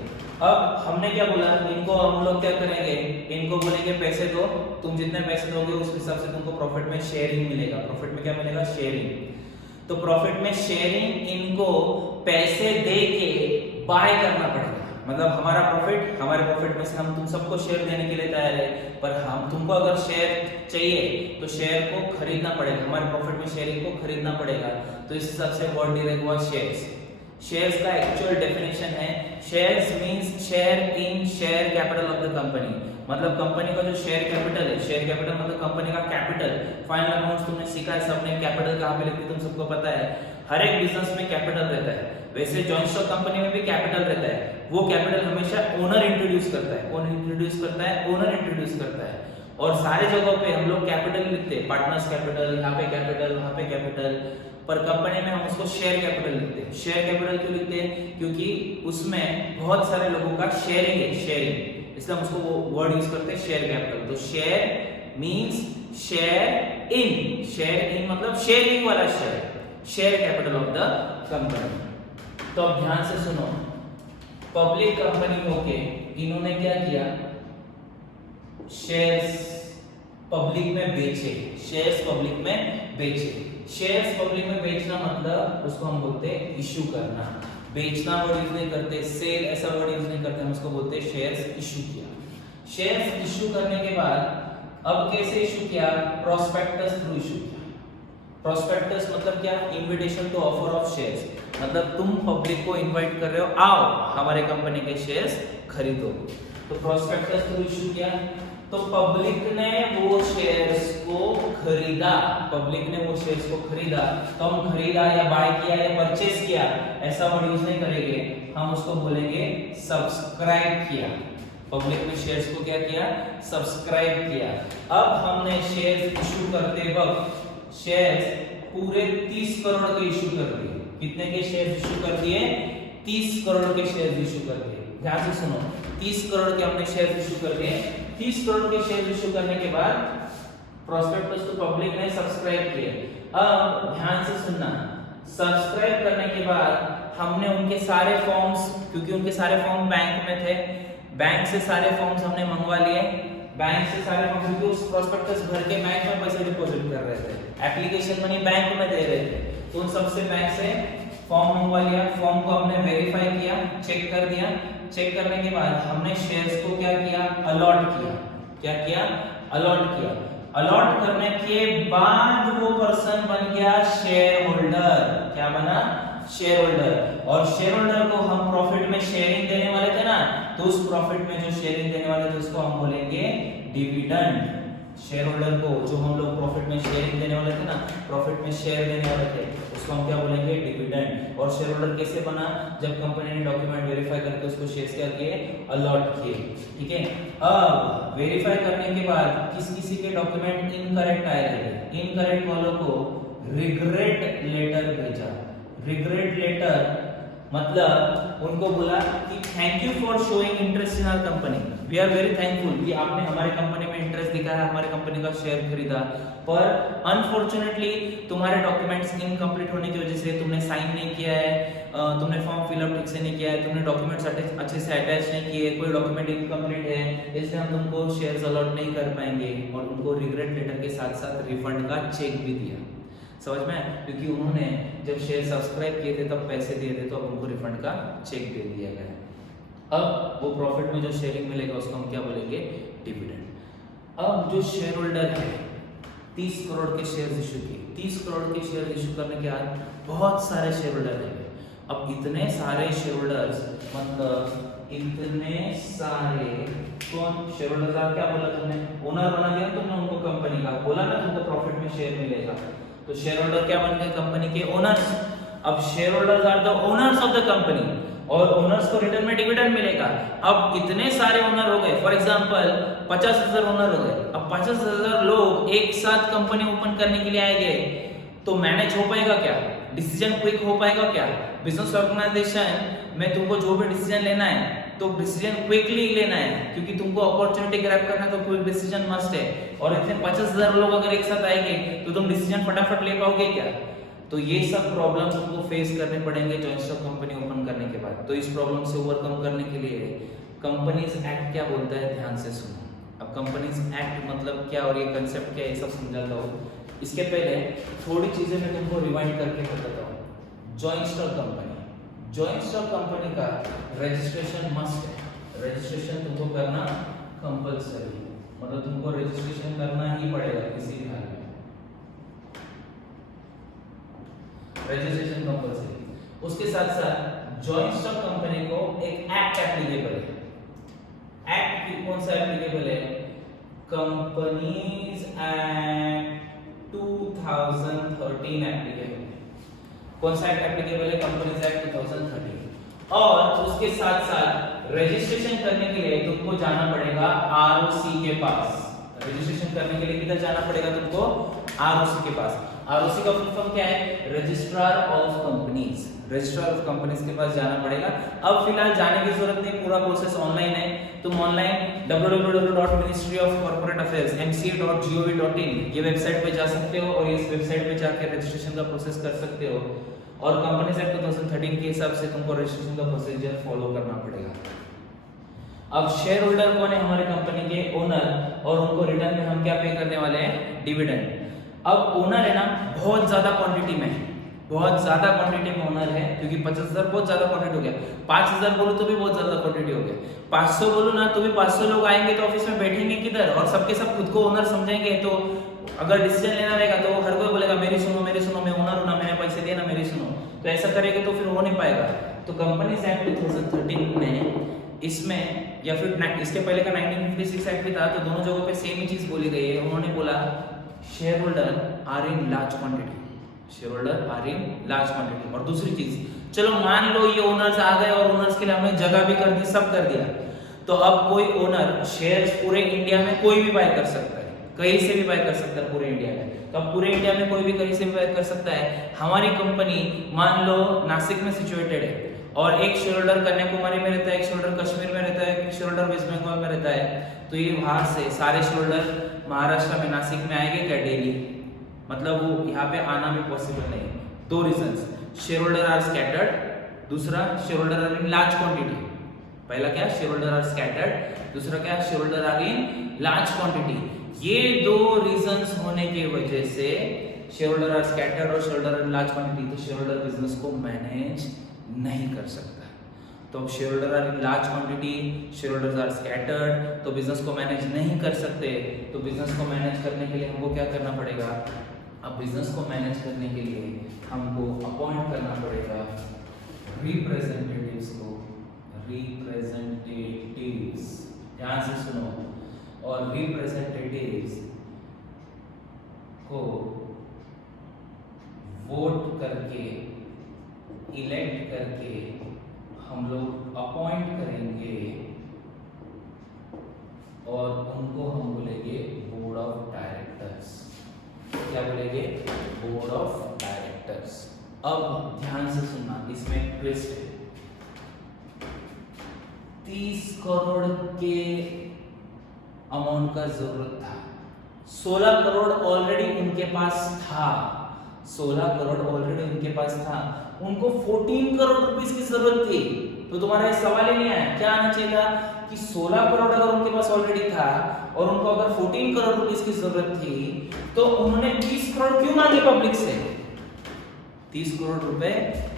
अब हमने क्या बोला, इनको हम लोग क्या करेंगे, इनको बोलेंगे पैसे दो, तुम जितने पैसे दोगे उस हिसाब से तुमको प्रॉफिट में शेयरिंग मिलेगा। प्रॉफिट में क्या मिलेगा, शेयरिंग। तो प्रॉफिट में शेयरिंग इनको पैसे दे के बाय करना पड़ेगा। मतलब हमारा प्रॉफिट, हमारे प्रॉफिट में से हम तुम सबको शेयर देने के लिए तैयार है, पर हम तुमको अगर शेयर चाहिए तो शेयर को खरीदना पड़ेगा, हमारे प्रॉफिट में शेयरिंग को खरीदना पड़ेगा। तो इस हिसाब से वर्ड डिराइव हुआ शेयर्स। शेयर्स का एक्चुअल डेफिनेशन है, shares means share in share capital of the company. मतलब कंपनी का जो शेयर कैपिटल है, शेयर कैपिटल मतलब कंपनी का कैपिटल। फाइनल अकाउंट्स तुमने सीखा है सबने, कैपिटल कहाँ पे लिखते हैं तुम सबको पता है। हर एक बिजनेस में कैपिटल रहता है, वैसे जॉइंट स्टॉक कंपनी में भी कैपिटल रहता है। वो कैपिटल हमेशा ओनर इंट्रोड्यूस करता है, कौन इंट्रोड्यूस करता है, ओनर इंट्रोड्यूस करता है। और सारे जगहों पे हम लोग कैपिटल लिखते हैं, पार्टनर्स कैपिटल, यहाँ पे कैपिटल, वहाँ पे कैपिटल। पर कंपनी में हम उसको शेयर कैपिटल लिखते हैं। शेयर कैपिटल क्यों लिखते हैं? क्योंकि उसमें बहुत सारे लोगों का शेयरिंग है, शेयरिंग, इसलिए हम उसको वो वर्ड यूज करते हैं शेयर कैपिटल। तो share means share in, share in मतलब शेयरिंग वाला share, share capital of the company. तो अब ध्यान से सुनो, पब्लिक कंपनी होके इन्होंने क्या किया, शेयर्स पब्लिक में बेचे, शेयर्स पब्लिक में बेचे। शेयर्स पब्लिक में बेचना मतलब उसको हम बोलते हैं इशू करना। बेचना वर्ड यूज नहीं करते, सेल ऐसा वर्ड यूज नहीं करते, हम उसको बोलते हैं शेयर्स इशू किया। शेयर्स इशू करने के बाद अब कैसे इशू किया, प्रोस्पेक्टस थ्रू इशू किया। प्रोस्पेक्टस मतलब क्या, invitation to offer of shares, मतलब तुम पब्लिक को इनवाइट कर रहे हो, आओ हमारे कंपनी के शेयर्स खरीदो। तो प्रोस्पेक्टस थ्रू इशू किया, तो पब्लिक ने वो शेयर्स को खरीदा, पब्लिक ने वो शेयर्स को खरीदा। तो हम खरीदा या बाय किया या परचेस किया ऐसा वर्ड यूज नहीं करेंगे, हम उसको बोलेंगे सब्सक्राइब किया। पब्लिक ने शेयर्स को क्या किया, सब्सक्राइब किया। अब हमने शेयर्स इशू करते वक्त शेयर्स पूरे 30 करोड़ के इशू कर दिए। कितने के शेयर्स इशू कर दिए, 30 करोड़ के शेयर्स इशू कर दिए। ध्यान से सुनो, 30 करोड़ के हमने शेयर्स इशू कर दिए। 30 करोड़ के शेयर इशू करने के बाद प्रोस्पेक्टस तो पब्लिक ने सब्सक्राइब किए। अब ध्यान से सुनना, सब्सक्राइब करने के बाद हमने उनके सारे फॉर्म्स, क्योंकि उनके सारे फॉर्म बैंक में थे, बैंक से सारे फॉर्म्स हमने मंगवा लिए। बैंक से सारे फॉर्म, क्योंकि उस प्रोस्पेक्टस भर के बैंक में पैसे डिपॉजिट कर रहे थे, एप्लीकेशन मनी बैंक में दे रहे थे, तो उन सबसे बैंक से फॉर्म मंगवा लिया। फॉर्म को हमने वेरीफाई किया, चेक कर दिया। चेक करने के बाद हमने शेयर्स को क्या किया, अलॉट किया। क्या किया, अलॉट किया। अलॉट करने के बाद वो पर्सन बन गया शेयर होल्डर। क्या बना, शेयर होल्डर। और शेयर होल्डर को हम प्रॉफिट में शेयरिंग देने वाले थे ना, तो उस प्रॉफिट में जो शेयरिंग देने वाले थे उसको हम बोलेंगे डिविडेंड। शेयर होल्डर को जो हम लोग प्रॉफिट में शेयरिंग देने वाले थे ना, प्रॉफिट में शेयर देने वाले थे, उसको हम क्या बोलेंगे, डिविडेंड। और शेयर होल्डर कैसे बना, जब कंपनी ने डॉक्यूमेंट वेरीफाई करके उसको शेयर्स क्या किए, अलॉट किए। ठीक है, अब वेरीफाई करने के बाद किसी के डॉक्यूमेंट इनकरेक्ट आए थे, इनकरेक्ट वालों को रिग्रेट लेटर भेजा। रिग्रेट लेटर मतलब उनको बोला कि thank you for showing interest in our company, we are very thankful कि आपने हमारे कंपनी में इंटरेस्ट दिखाया, हमारे कंपनी का शेयर खरीदा, पर अनफॉर्चुनेटली तुम्हारे डॉक्यूमेंट्स इनकम्प्लीट होने की वजह से तुमने साइन नहीं किया है, तुमने फॉर्म फिलअप ठीक से नहीं किया है, तुमने डॉक्यूमेंट्स अच्छे से अटैच नहीं किए, कोई डॉक्यूमेंट इनकम्प्लीट है, इसलिए हम तुमको शेयर्स अलॉट नहीं कर पाएंगे। और उनको रिग्रेट लेटर के साथ साथ रिफंड का चेक भी दिया। समझ में, क्योंकि उन्होंने जब शेयर सब्सक्राइब किए थे तब पैसे दिए थे, तो अब उनको रिफंड का चेक दे दिया गया है। अब वो प्रॉफिट में जो शेयरिंग मिलेगा उसको हम क्या बोलेंगे, डिविडेंड। अब जो शेयर होल्डर है 30 करोड़ के शेयर इशू किए, 30 करोड़ के शेयर इशू करने के बाद बहुत सारे शेयर होल्डर हैं। अब इतने सारे शेयर होल्डर्स मतलब इतने सारे कौन शेयर होल्डर, क्या बोला तुमने, ओनर बना दिया तुमने उनको कंपनी का, बोला ना तुमको प्रॉफिट में शेयर मिलेगा, तो शेयर होल्डर क्या बन गए, कंपनी के ओनर्स। अब share holders are the owners of the company. और ओनर्स को रिटर्न में डिविडेंड मिलेगा। अब इतने सारे ओनर हो गए, फॉर एग्जांपल 50,000 ओनर हो गए। अब 50,000 लोग एक साथ कंपनी ओपन करने के लिए आएंगे तो मैनेज हो पाएगा क्या? डिसीजन क्विक हो पाएगा क्या? बिजनेस ऑर्गेनाइजेशन में तुमको जो भी डिसीजन लेना है तो डिसीजन क्विकली लेना है, क्योंकि तुमको अपॉर्चुनिटी ग्रैब करना है तो क्विक डिसीजन मस्ट है। और इतने 50,000 लोग अगर एक साथ आएंगे तो तुम डिसीजन फटाफट ले पाओगे क्या? तो ये सब प्रॉब्लम तुमको फेस करने पड़ेंगे जॉइंट स्टॉक कंपनी ओपन करने के बाद। तो इस प्रॉब्लम से ओवरकम करने के लिए कंपनीज एक्ट क्या बोलता है ध्यान से सुनो। अब कंपनीज एक्ट मतलब क्या और ये कंसेप्ट क्या, ये सब समझाता हूँ। इसके पहले थोड़ी चीजें मैं तुमको रिवाइंड करके बताता हूँ। जॉइंट स्टॉक कंपनी का रजिस्ट्रेशन मस्ट है। रजिस्ट्रेशन तुमको करना कंपल्सरी, मतलब तुमको रजिस्ट्रेशन करना ही पड़ेगा किसी भी हाल में। Registration compulsory. उसके साथ साथ जॉइंट स्टॉक कंपनी को एक एक्ट एप्लीकेबल है। एक्ट कौन सा एप्लीकेबल है? Companies act 2013 applicable. कौन सा एक्ट एप्लीकेबल है? Companies act 2013। और उसके साथ साथ रजिस्ट्रेशन करने के लिए तुमको जाना पड़ेगा आरओसी के पास। रजिस्ट्रेशन करने के लिए किधर जाना पड़ेगा तुमको? आरओसी के पास। आरओसी का फुल फॉर्म क्या है? Registrar of companies. Registrar of companies के पास जाना पड़ेगा। अब फिलहाल जाने की जरूरत नहीं, पूरा प्रोसेस ऑनलाइन है। तुम ऑनलाइन www.ministry-of-corporate-affairs-mca.gov.in ये वेबसाइट पे जा सकते हो और इस वेबसाइट पे जाकर रजिस्ट्रेशन का प्रोसेस कर सकते हो। और कंपनीज एक्ट 2013 के हिसाब से तुमको रजिस्ट्रेशन का प्रोसीजर फॉलो करना पड़ेगा। अब शेयर होल्डर कौन है? हमारे कंपनी के ओनर, और उनको रिटर्न में हम क्या पे करने वाले हैं? डिविडेंड। अब ओनर है ना बहुत ज्यादा क्वांटिटी में, बहुत ज्यादा क्वांटिटी में ओनर है, क्योंकि 50,000 बहुत ज्यादा क्वांटिटी हो गया। 5,000 बोलो तो भी बहुत ज्यादा क्वांटिटी हो गया। 500 बोलो ना तो भी 500 लोग आएंगे तो ऑफिस में बैठेंगे किधर, और सबके सब खुद को ओनर समझेंगे। तो अगर डिसीजन लेना रहेगा तो हर कोई बोलेगा मेरी सुनो, मैं ओनर हूं ना, मैंने पैसे दिए ना, मेरी सुनो। तो ऐसा करेंगे तो फिर हो नहीं पाएगा। तो कंपनीज एक्ट 2013 में इसमें, या फिर इसके पहले का 1956 एक्ट भी था, तो दोनों जगहों पे सेम ही चीज बोली गई है। उन्होंने बोला share holder are in large quantity, share holder are in large quantity. और दूसरी चीज, चलो मान लो ये ओनर्स आ गए और ओनर्स के लिए हमने जगह भी कर दी, सब कर दिया, तो अब कोई ओनर शेयर्स पूरे इंडिया में कोई भी बाय कर सकता है, कहीं से भी बाय कर सकता है पूरे इंडिया में। तो अब पूरे इंडिया में कोई भी कहीं से भी बाय कर सकता है। हमारी कंपनी मान लो नासिक में सिचुएटेड है और एक शेयर होल्डर कन्याकुमारी में रहता है, एक शेयर होल्डर कश्मीर में रहता है, एक शेयर होल्डर वेस्ट बंगाल में रहता है। तो ये वहां से सारे शेयर होल्डर महाराष्ट्र में नासिक में आएंगे क्या डेली? मतलब वो यहाँ पे आना भी पॉसिबल नहीं। दो reasons, share holder are scattered, दूसरा share holder are in large quantity. पहला क्या? शेयर होल्डर आर स्कैटर्ड, दूसरा क्या? Share holder are in large quantity. ये दो रीजंस होने की वजह से शेयर होल्डर आर स्कैटर्ड और share holder in large quantity, तो शेयर होल्डर बिजनेस को मैनेज नहीं कर सकता। तो share holder are in large quantity, share holders are scattered, तो बिजनेस को मैनेज नहीं कर सकते। तो बिजनेस को मैनेज करने के लिए हमको क्या करना पड़ेगा? अब बिजनेस को मैनेज करने के लिए हमको अपॉइंट करना पड़ेगा रिप्रेजेंटेटिव्स को। रिप्रेजेंटेटिव्स, ध्यान से सुनो, और रिप्रेजेंटेटिव्स को वोट करके, इलेक्ट करके हम लोग अपॉइंट करेंगे और उनको हम बोलेंगे बोर्ड ऑफ डायरेक्टर्स। क्या बोलेंगे? Board of directors. अब ध्यान से सुनना, इसमें ट्विस्ट है। 30 करोड़ के अमाउंट का जरूरत था, 16 करोड़ ऑलरेडी उनके पास था, 16 करोड़ ऑलरेडी उनके पास था, उनको 14 करोड़ रुपीस की जरूरत थी। तो तुम्हारा ये सवाल ही नहीं आया, क्या आना चाहिए था कि 16 करोड़ अगर उनके पास ऑलरेडी था और उनको अगर 14 करोड़ रुपीस की जरूरत थी तो उन्होंने 30 करोड़ क्यों मांगे पब्लिक से? 30 करोड़ रुपए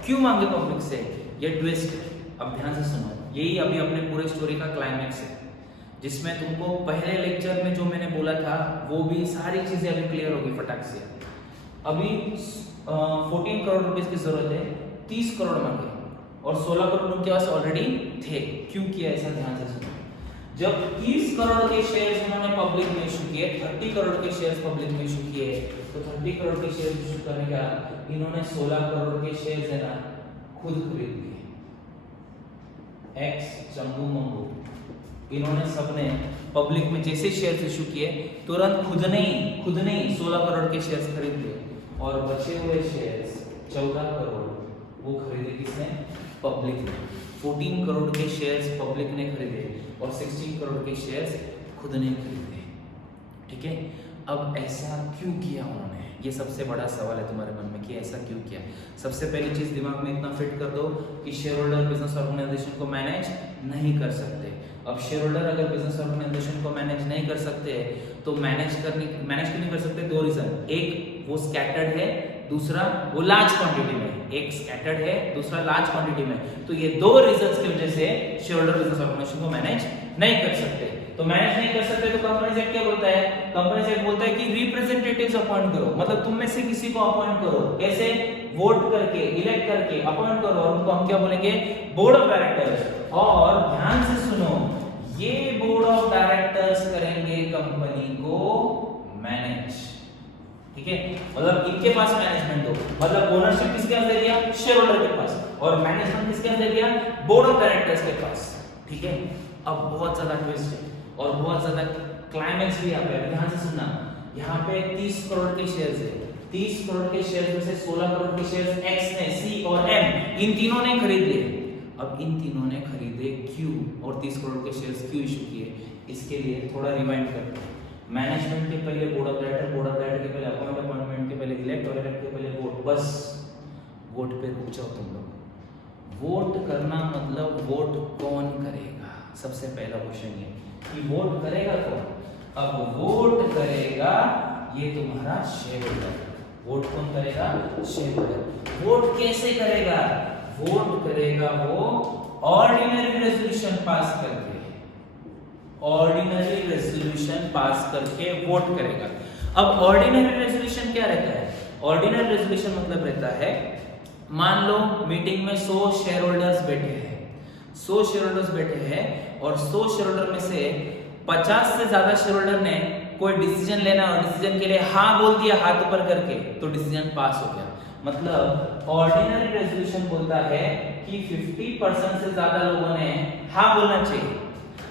क्यों मांगे पब्लिक से? ये ट्विस्ट है। अब ध्यान से सुनो, यही अभी अपने पूरे स्टोरी का क्लाइमैक्स है, जिसमें तुमको पहले लेक्चर में जो मैंने बोला था वो भी सारी चीजें अभी क्लियर होगी फटाक से। अभी 14 करोड़ रुपीस की जरूरत है, 30 करोड़ मांगे और 16 करोड़ उनके पास ऑलरेडी थे। क्यों किया ऐसा? ध्यान से सुनो। जब 30 करोड़ के शेयर्स उन्होंने पब्लिक में इशू किए, 30 करोड़ के शेयर्स पब्लिक में इशू किए, तो 30 करोड़ के शेयर्स इशू करने का इन्होंने 16 करोड़ के शेयर्स है ना खुद खरीद लिए। एक्स, चंबू मंबू, इन्होंने सबने पब्लिक में जैसे शेयर्स इशू किए तुरंत खुद ने ही 16 करोड़ के शेयर्स खरीद लिए और बचे हुए शेयर्स 14 करोड़ वो खरीदे किसने? पब्लिक ने। 14 करोड़ के शेयर्स पब्लिक ने खरीदे और 16 करोड़ के शेयर्स खुद ने खरीदे। ठीक है, अब ऐसा क्यों किया उन्होंने? ये सबसे बड़ा सवाल है तुम्हारे मन में कि ऐसा क्यों किया। सबसे पहली चीज दिमाग में इतना फिट कर दो कि शेयर होल्डर बिजनेस ऑर्गेनाइजेशन को मैनेज नहीं कर सकते। अब शेयर होल्डर अगर बिजनेस ऑर्गेनाइजेशन को मैनेज नहीं कर सकते तो मैनेज क्यों नहीं कर सकते? दो रीजन, एक वो स्कैटर्ड है, दूसरा वो लार्ज क्वांटिटी में। एक स्कैटर्ड है, दूसरा लार्ज क्वांटिटी में। तो ये दो रीजंस की वजह से शेयर होल्डर बिजनेस ऑर्गेनाइजेशन को मैनेज नहीं कर सकते। तो मैनेज नहीं कर सकते तो कंपनीज एक्ट क्या बोलता है? कंपनीज एक्ट बोलता है कि रिप्रेजेंटेटिव्स अपॉइंट करो, मतलब तुम में से किसी को अपॉइंट करो। कैसे? वोट करके, इलेक्ट करके अपॉइंट करो और उनको हम क्या बोलेंगे? Board of directors. और ध्यान से सुनो, ये बोर्ड ऑफ डायरेक्टर्स करेंगे कंपनी को मैनेज। ठीक है, मतलब इनके पास मैनेजमेंट हो, मतलब ओनरशिप किसके पास दे दिया? शेयर होल्डर के पास, और मैनेजमेंट किसके पास दे दिया? बोर्ड ऑफ डायरेक्टर्स के पास। ठीक है, अब बहुत ज्यादा ट्विस्ट है और बहुत ज्यादा क्लाइमैक्स भी यहाँ पे है। ध्यान से सुनना, यहाँ पे 30 करोड़ के शेयर्स है। 30 करोड़ के शेयर्स में से 16 करोड़ के शेयर्स एक्स ने, सी और एम, इन तीनों ने खरीद लिए। अब इन तीनों ने खरीदे क्यों और 30 करोड़ के शेयर्स क्यों इशू किए? इसके लिए थोड़ा रिमाइंड करते हैं। मैनेजमेंट के पहले board of director, board of director के पहले अपॉइंट, अपॉइंटमेंट के पहले इलेक्ट और इलेक्ट के पहले वोट। बस वोट पे रुक जाओ तुम लोग। वोट करना मतलब वोट कौन करेगा? सबसे पहला क्वेश्चन ये कि वोट करेगा कौन? अब वोट करेगा ये तुम्हारा शेयर होल्डर। वोट कौन करेगा? Share holder. वोट कैसे करेगा? वोट करेगा वो ऑर्डिनरी रेजोल्यूशन पास करके, ऑर्डिनरी रेजोल्यूशन पास करके वोट करेगा। अब ऑर्डिनरी रेजोल्यूशन क्या रहता है? ऑर्डिनरी रेजोल्यूशन मतलब रहता है, मान लो मीटिंग में 100 शेयर होल्डर्स बैठे हैं, 100 शेयर होल्डर्स बैठे हैं और 100 शेयर होल्डर में से 50 से ज्यादा शेयर होल्डर ने कोई डिसीजन लेना और डिसीजन के लिए हाँ बोल दिया हाथ ऊपर करके, तो डिसीजन पास हो गया। मतलब ऑर्डिनरी रेजोल्यूशन बोलता है कि 50% से ज्यादा लोगों ने हाँ बोलना चाहिए।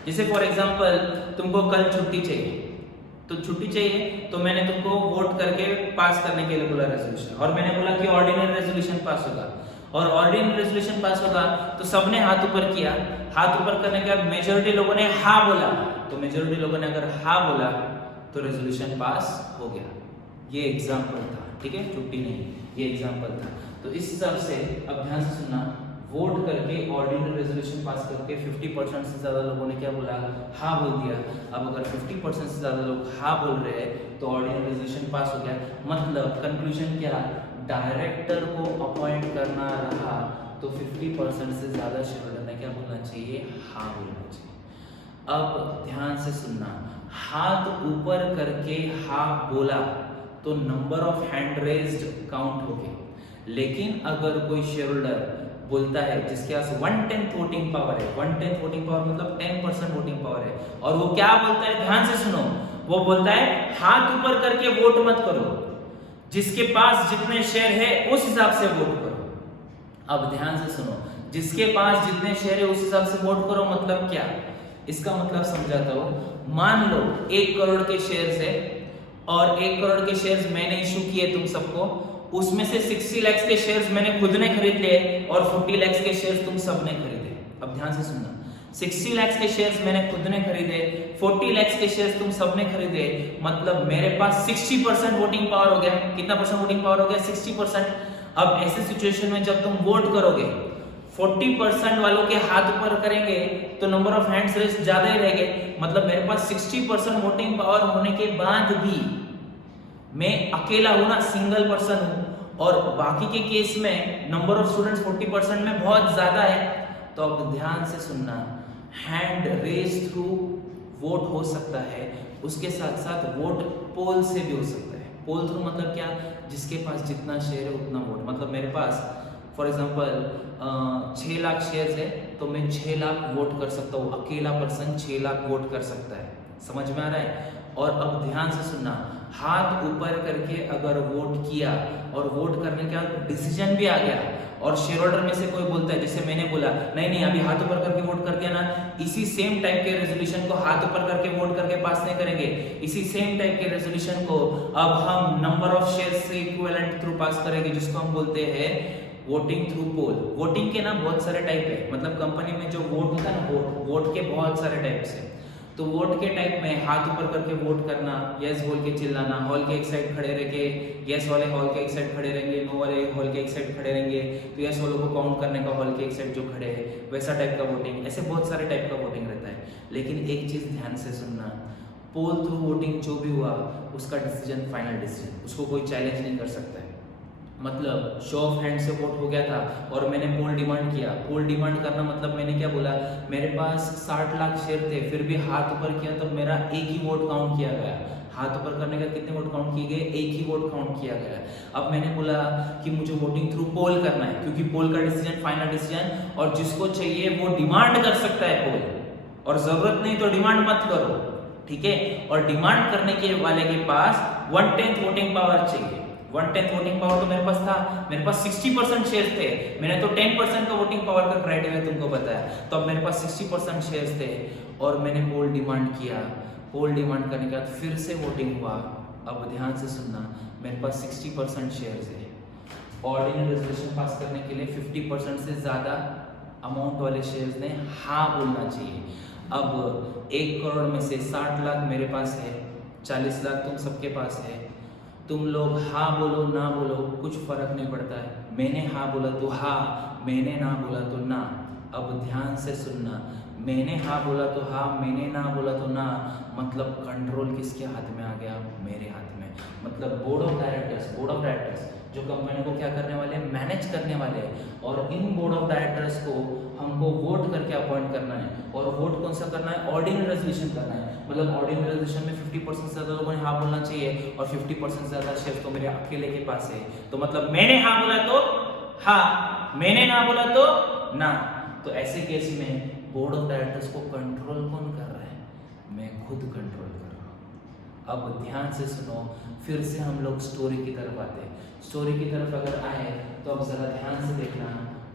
जैसे फॉर एग्जांपल तुमको कल छुट्टी चाहिए, तो छुट्टी चाहिए तो मैंने तुमको वोट करके पास करने के लिए बोला रेजोल्यूशन, और मैंने बोला कि ऑर्डिनरी रेजोल्यूशन पास होगा, और ऑर्डिनरी रेजोल्यूशन पास होगा तो सबने हाथ ऊपर किया। हाथ ऊपर करने के बाद मेजॉरिटी लोगों ने हाँ बोला, तो मेजॉरिटी लोगों ने अगर हाँ बोला तो रेजोल्यूशन पास हो गया। ये एग्जांपल था, ठीक है, छुट्टी नहीं, ये एग्जांपल था। तो इस हिसाब से अब ध्यान से सुनना, वोट करके ऑर्डिनरी रेजोल्यूशन पास करके 50% से ज्यादा लोगों ने क्या बोला? हाँ बोल दिया। अब अगर 50% से ज्यादा लोग हाँ बोल रहे हैं तो ऑर्डिनरी रेजोल्यूशन पास हो गया। मतलब कंक्लूजन क्या? डायरेक्टर को अपॉइंट करना रहा तो 50% से ज्यादा शेयर होल्डर ने क्या बोलना चाहिए? हाँ बोलना चाहिए। अब ध्यान से सुनना, हाथ ऊपर करके हाँ बोला तो number of hand raised count हो गया। लेकिन अगर कोई शेयर होल्डर बोलता है जिसके पास 1/10 वोटिंग पावर है, 1/10 वोटिंग पावर मतलब 10% वोटिंग पावर है, और वो क्या बोलता है? ध्यान से सुनो, वो बोलता है हाथ ऊपर करके वोट मत करो, जिसके पास जितने शेयर है उस हिसाब से वोट करो। अब ध्यान से सुनो, जिसके पास जितने शेयर है उस हिसाब से वोट करो मतलब क्या? इसका मतलब समझाता हूं। मान लो 1 करोड़ के शेयर्स है और 1 करोड़ के शेयर्स मैंने इशू किए तुम सबको, उसमें से 60 लाख के शेयर्स मैंने खुद ने खरीद लिए और 40 लाख के शेयर्स तुम सबने खरीदे। अब ध्यान से सुनना, 60 लाख के शेयर्स मैंने खुद ने खरीदे, 40 लाख के शेयर्स तुम सबने खरीदे, मतलब मेरे पास 60% वोटिंग पावर हो गया। कितना परसेंट वोटिंग पावर हो गया? 60%। अब ऐसे सिचुएशन में जब तुम वोट करोगे 40% वालों के हाथ ऊपर करेंगे तो नंबर ऑफ हैंड्स रेज्ड ज्यादा ही रहेंगे, मतलब मेरे पास 60% वोटिंग पावर होने के बाद भी मैं अकेला हूं ना, सिंगल पर्सन हूं, और बाकी के केस में नंबर ऑफ स्टूडेंट्स 40% में बहुत ज्यादा है। तो अब ध्यान से सुनना, हैंड रेज थ्रू वोट हो सकता है, उसके साथ साथ वोट पोल से भी हो सकता है। पोल थ्रू मतलब क्या? जिसके पास जितना शेयर है उतना वोट, मतलब मेरे पास फॉर एग्जांपल 6 लाख शेयर्स है तो मैं 6 लाख वोट कर सकता हूँ, अकेला पर्सन 6 लाख वोट कर सकता है। समझ में आ रहा है? और अब ध्यान से सुनना, हाथ ऊपर करके अगर वोट किया और वोट करने के बाद डिसीजन भी आ गया और शेयर होल्डर में से कोई बोलता है, जैसे मैंने बोला नहीं नहीं अभी हाथ ऊपर करके वोट कर दिया ना, इसी सेम टाइप के रेजोल्यूशन को हाथ ऊपर करके वोट करके पास नहीं करेंगे, इसी सेम टाइप के रेजोल्यूशन को अब हम नंबर ऑफ शेयर्स से इक्विवेलेंट थ्रू पास करेंगे, जिसको हम बोलते हैं वोटिंग थ्रू पोल। वोटिंग के ना बहुत सारे टाइप है, मतलब कंपनी में जो वोट होता है ना, वोट के बहुत सारे टाइप्स है। तो वोट के टाइप में हाथ ऊपर करके वोट करना, यस बोल के चिल्लाना, हॉल के एक साइड खड़े रह के यस वाले हॉल के एक साइड खड़े रहेंगे, नो वाले हॉल के एक साइड खड़े रहेंगे, तो यस वालों को काउंट करने का हॉल के एक साइड जो खड़े हैं, वैसा टाइप का वोटिंग। ऐसे बहुत सारे टाइप का वोटिंग रहता है। लेकिन एक चीज ध्यान से सुनना, पोल थ्रू वोटिंग जो भी हुआ उसका डिसीजन फाइनल डिसीजन, उसको कोई चैलेंज नहीं कर सकता है। मतलब शो ऑफ हैंड से वोट हो गया था और मैंने पोल डिमांड किया। पोल डिमांड करना मतलब मैंने क्या बोला, मेरे पास 60 लाख शेयर थे, फिर भी हाथ ऊपर किया तो मेरा एक ही वोट काउंट किया गया। हाथ ऊपर करने का कितने वोट काउंट किए गए, एक ही वोट काउंट किया गया। अब मैंने बोला कि मुझे वोटिंग थ्रू पोल करना है, क्योंकि पोल का डिसीजन फाइनल डिसीजन, और जिसको चाहिए वो डिमांड कर सकता है पोल, और जरूरत नहीं तो डिमांड मत करो, ठीक है। और डिमांड करने के वाले के पास 1/10 वोटिंग पावर चाहिए। 1/10 वोटिंग पावर तो मेरे पास था, मेरे पास 60% शेयर्स थे, मैंने तो 10% का वोटिंग पावर का क्राइटेरिया तुमको बताया, तो अब मेरे पास 60% शेयर्स थे और मैंने पोल डिमांड किया। पोल डिमांड करने के बाद फिर से वोटिंग हुआ। अब ध्यान से सुनना, मेरे पास 60% शेयर्स है, ऑर्डिनरी रेजोल्यूशन पास करने के लिए 50% से ज़्यादा अमाउंट वाले शेयर्स ने हाँ बोलना चाहिए। अब 1 करोड़ में से 60 लाख मेरे पास है, 40 लाख तुम सबके पास है, तुम लोग हाँ बोलो ना बोलो कुछ फर्क नहीं पड़ता है। मैंने हाँ बोला तो हाँ, मैंने ना बोला तो ना। अब ध्यान से सुनना, मैंने हाँ बोला तो हाँ, मैंने ना बोला तो ना, मतलब कंट्रोल किसके हाथ में आ गया, मेरे हाथ में। मतलब बोर्ड ऑफ डायरेक्टर्स जो कंपनी को क्या करने वाले हैं, मैनेज करने वाले हैं, और इन बोर्ड ऑफ डायरेक्टर्स को हमको वोट करके अपॉइंट करना है। और वोट कौन सा करना है, ऑर्डिनरी रेजोल्यूशन करना है। मतलब ऑर्डिनरी रेजोल्यूशन में 50% से ज़्यादा लोगों ने हाँ बोलना चाहिए और 50% से ज़्यादा शेयर तो मेरे अकेले के पास है। तो मतलब मैंने हाँ बोला तो हाँ, मैंने ना बोला तो ना। तो ऐसे केस में बोर्ड ऑफ डायरेक्टर्स को कंट्रोल कौन कर रहा है, मैं खुद कंट्रोल कर रहा हूँ। अब ध्यान से सुनो, फिर से हम लोग स्टोरी की तरफ आते हैं। स्टोरी की तरफ अगर आए तो अब जरा ध्यान से देखना,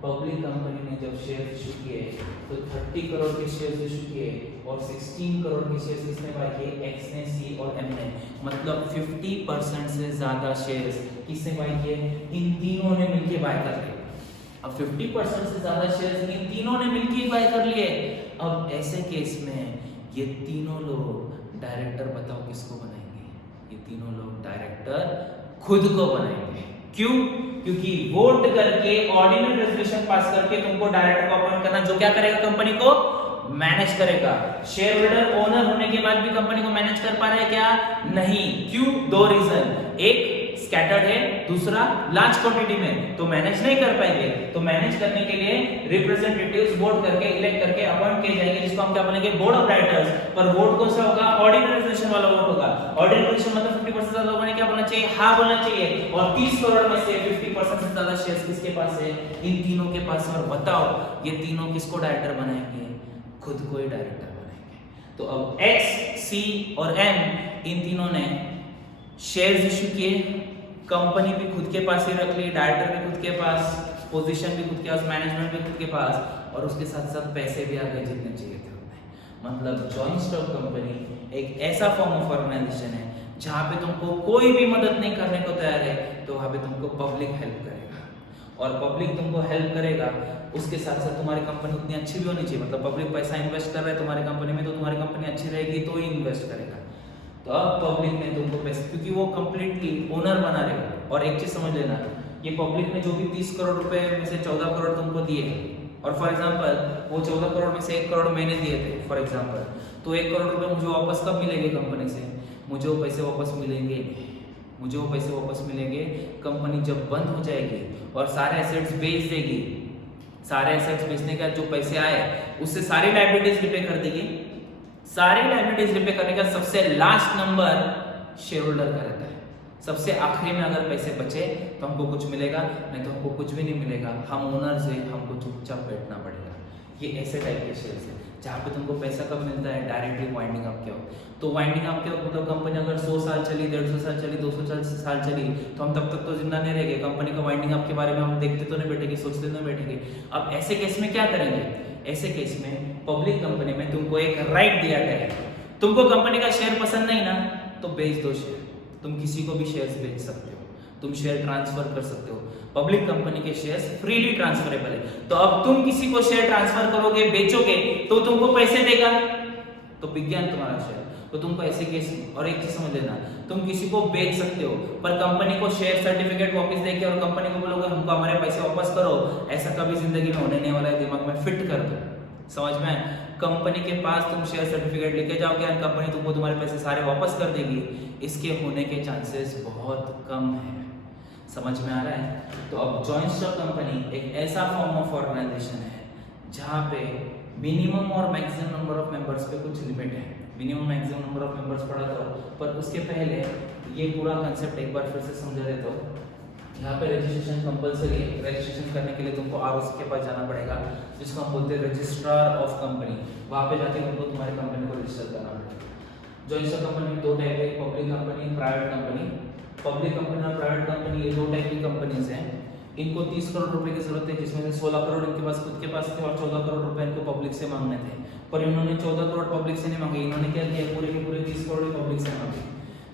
पब्लिक कंपनी ने जब शेयर इशू किए तो 30 करोड़ के शेयर इशू किए और 16 करोड़ के शेयर किसने बाय किए, एक्स ने, सी और एम ने। मतलब 50% से ज्यादा शेयर्स किसने बाय किए, इन तीनों ने मिलकर बाय कर लिए। अब 50% से ज्यादा शेयर्स इन तीनों ने मिलकर बाय कर लिए। अब ऐसे केस में ये तीनों लोग डायरेक्टर बताओ किसको बनाएंगे, ये तीनों लोग डायरेक्टर खुद को बनाएंगे। क्यों, क्योंकि वोट करके ऑर्डिनरी रेजोल्यूशन पास करके तुमको डायरेक्टर को अपॉइंट करना, जो क्या करेगा, कंपनी को मैनेज करेगा। शेयर होल्डर ओनर होने के बाद भी कंपनी को मैनेज कर पा रहा है क्या, नहीं। क्यों, 2 रीजन, एक स्कैटर्ड है, दूसरा लार्ज क्वांटिटी में, तो मैनेज नहीं कर पाएंगे। तो मैनेज करने के लिए रिप्रेजेंटेटिव्स वोट करके इलेक्ट करके अपॉइंट किए जाएंगे, जिसको हम क्या बोलेंगे, बोर्ड ऑफ डायरेक्टर्स। पर वोट कौन सा होगा, ऑर्डिनरी रेजोल्यूशन वाला वोट होगा। ऑर्डिनरी रेजोल्यूशन मतलब 50% से ज्यादा लोगों ने क्या बोलना चाहिए, हाँ बोलना चाहिए। और 30 करोड़ में से 50% से ज्यादा शेयर्स किसके पास है, इन तीनों के पास है। और बताओ ये तीनों किसको डायरेक्टर बनाएंगे, खुद को ही डायरेक्टर बनाएंगे। तो अब एक्स, सी और एम इन तीनों ने शेयर्स इशू किए, कंपनी भी खुद के पास ही रख ली, डायरेक्टर भी खुद के पास, पोजीशन भी खुद के पास, मैनेजमेंट भी खुद के पास, और उसके साथ साथ पैसे भी आ गए जितने चाहिए थे उतने। मतलब जॉइंट स्टॉक कंपनी एक ऐसा फॉर्म ऑफ ऑर्गेनाइजेशन है जहाँ पे तुमको कोई भी मदद नहीं करने को तैयार है, तो वहाँ पे तुमको पब्लिक हेल्प करेगा। और पब्लिक तुमको हेल्प करेगा, उसके साथ साथ तुम्हारी कंपनी उतनी अच्छी भी होनी चाहिए। मतलब पब्लिक पैसा इन्वेस्ट कर रहा है तुम्हारी कंपनी में, तो तुम्हारी कंपनी अच्छी रहेगी तो ही इन्वेस्ट करेगा। तो अब पब्लिक ने तुमको पैसे, क्योंकि वो कंप्लीटली ओनर बना रहेगा। और एक चीज समझ लेना, ये पब्लिक ने जो भी 30 करोड़ रुपए में से 14 करोड़ तुमको दिए, और फॉर एग्जांपल वो 14 करोड़ में से 1 करोड़ मैंने दिए थे फॉर एग्जांपल, तो 1 करोड़ रुपए मुझे वापस कब मिलेंगे कंपनी से, मुझे वो पैसे वापस मिलेंगे, मुझे वो पैसे वापस मिलेंगे कंपनी जब बंद हो जाएगी और सारे एसेट्स बेच देगी। सारे एसेट्स बेचने का जो पैसे आए उससे सारी लायबिलिटीज रिपे कर देगी। सारी लायबिलिटीज रिपे करने का सबसे लास्ट नंबर शेयर होल्डर का रहता है। सबसे आखिरी में अगर पैसे बचे तो हमको कुछ मिलेगा, नहीं तो हमको कुछ भी नहीं मिलेगा। हम ओनर्स हैं, हमको चुपचाप बैठना पड़ेगा। ये ऐसे टाइप के शेयर्स है जहाँ पे तुमको पैसा कब मिलता है, डायरेक्टली वाइंडिंग अप के वक्त। तो वाइंडिंग अप के वक्त मतलब कंपनी अगर 100 साल चली, 150 साल चली, 200 साल चली, तो हम तब तक तो जिंदा नहीं रहेंगे। कंपनी का वाइंडिंग अप के बारे में हम देखते तो नहीं बैठेंगे, सोचते तो नहीं बैठेंगे। अब ऐसे केस में क्या करेंगे, ऐसे केस में पब्लिक कंपनी में तुमको एक राइट दिया गया है, तुमको कंपनी का शेयर पसंद नहीं ना तो बेच दो शेयर। तुम किसी को भी शेयर्स बेच सकते हो, तुम शेयर ट्रांसफर कर सकते हो। पब्लिक कंपनी के शेयर्स फ्रीली ट्रांसफरेबल है। तो अब तुम किसी को शेयर ट्रांसफर करोगे, बेचोगे, तो तुमको पैसे देगा, तो विज्ञान तुम्हारा शेयर। तो तुमको ऐसे केस, और एक चीज समझ लेना, तुम किसी को बेच सकते हो पर कंपनी को शेयर सर्टिफिकेट वापस देके और कंपनी को बोलोगे हमको हमारे पैसे वापस करो, ऐसा कभी जिंदगी में होने नहीं वाला है। दिमाग में फिट कर दो, समझ में। कंपनी के पास तुम शेयर सर्टिफिकेट लेके जाओगे और कंपनी तुमको तुम्हारे पैसे सारे वापस कर देगी, इसके होने के चांसेस बहुत कम है। समझ में आ रहा है। तो अब जॉइंट स्टॉक कंपनी एक ऐसा फॉर्म ऑफ ऑर्गेनाइजेशन है जहाँ पे मिनिमम और मैक्सिमम नंबर ऑफ मेंबर्स पे कुछ लिमिट है। Minimum maximum number of members पढ़ा था, पर उसके पहले ये पूरा कंसेप्ट एक बार फिर से समझा देता हूँ। यहाँ पे रजिस्ट्रेशन कंपलसरी है। रजिस्ट्रेशन करने के लिए तुमको आरओसी के पास जाना पड़ेगा, जिसको हम बोलते हैं रजिस्ट्रार ऑफ कंपनी। वहाँ पे जाके तुमको तुम्हारी कंपनी को रजिस्टर करना पड़ेगा। जॉइंट स्टॉक कंपनी में दो टाइप है, public company, private company. Public company और प्राइवेट कंपनी ये दो टाइप की कंपनीज हैं। इनको 30 करोड़ रुपए की जरूरत है, जिसमें से 16 करोड़ इनके पास खुद के पास थे और 14 करोड़ रुपए इनको पब्लिक से मांगने थे। पर इन्होंने 14 करोड़ पब्लिक से नहीं मांगे, इन्होंने क्या किया, पूरे के पूरे 30 करोड़ पब्लिक से मांगे।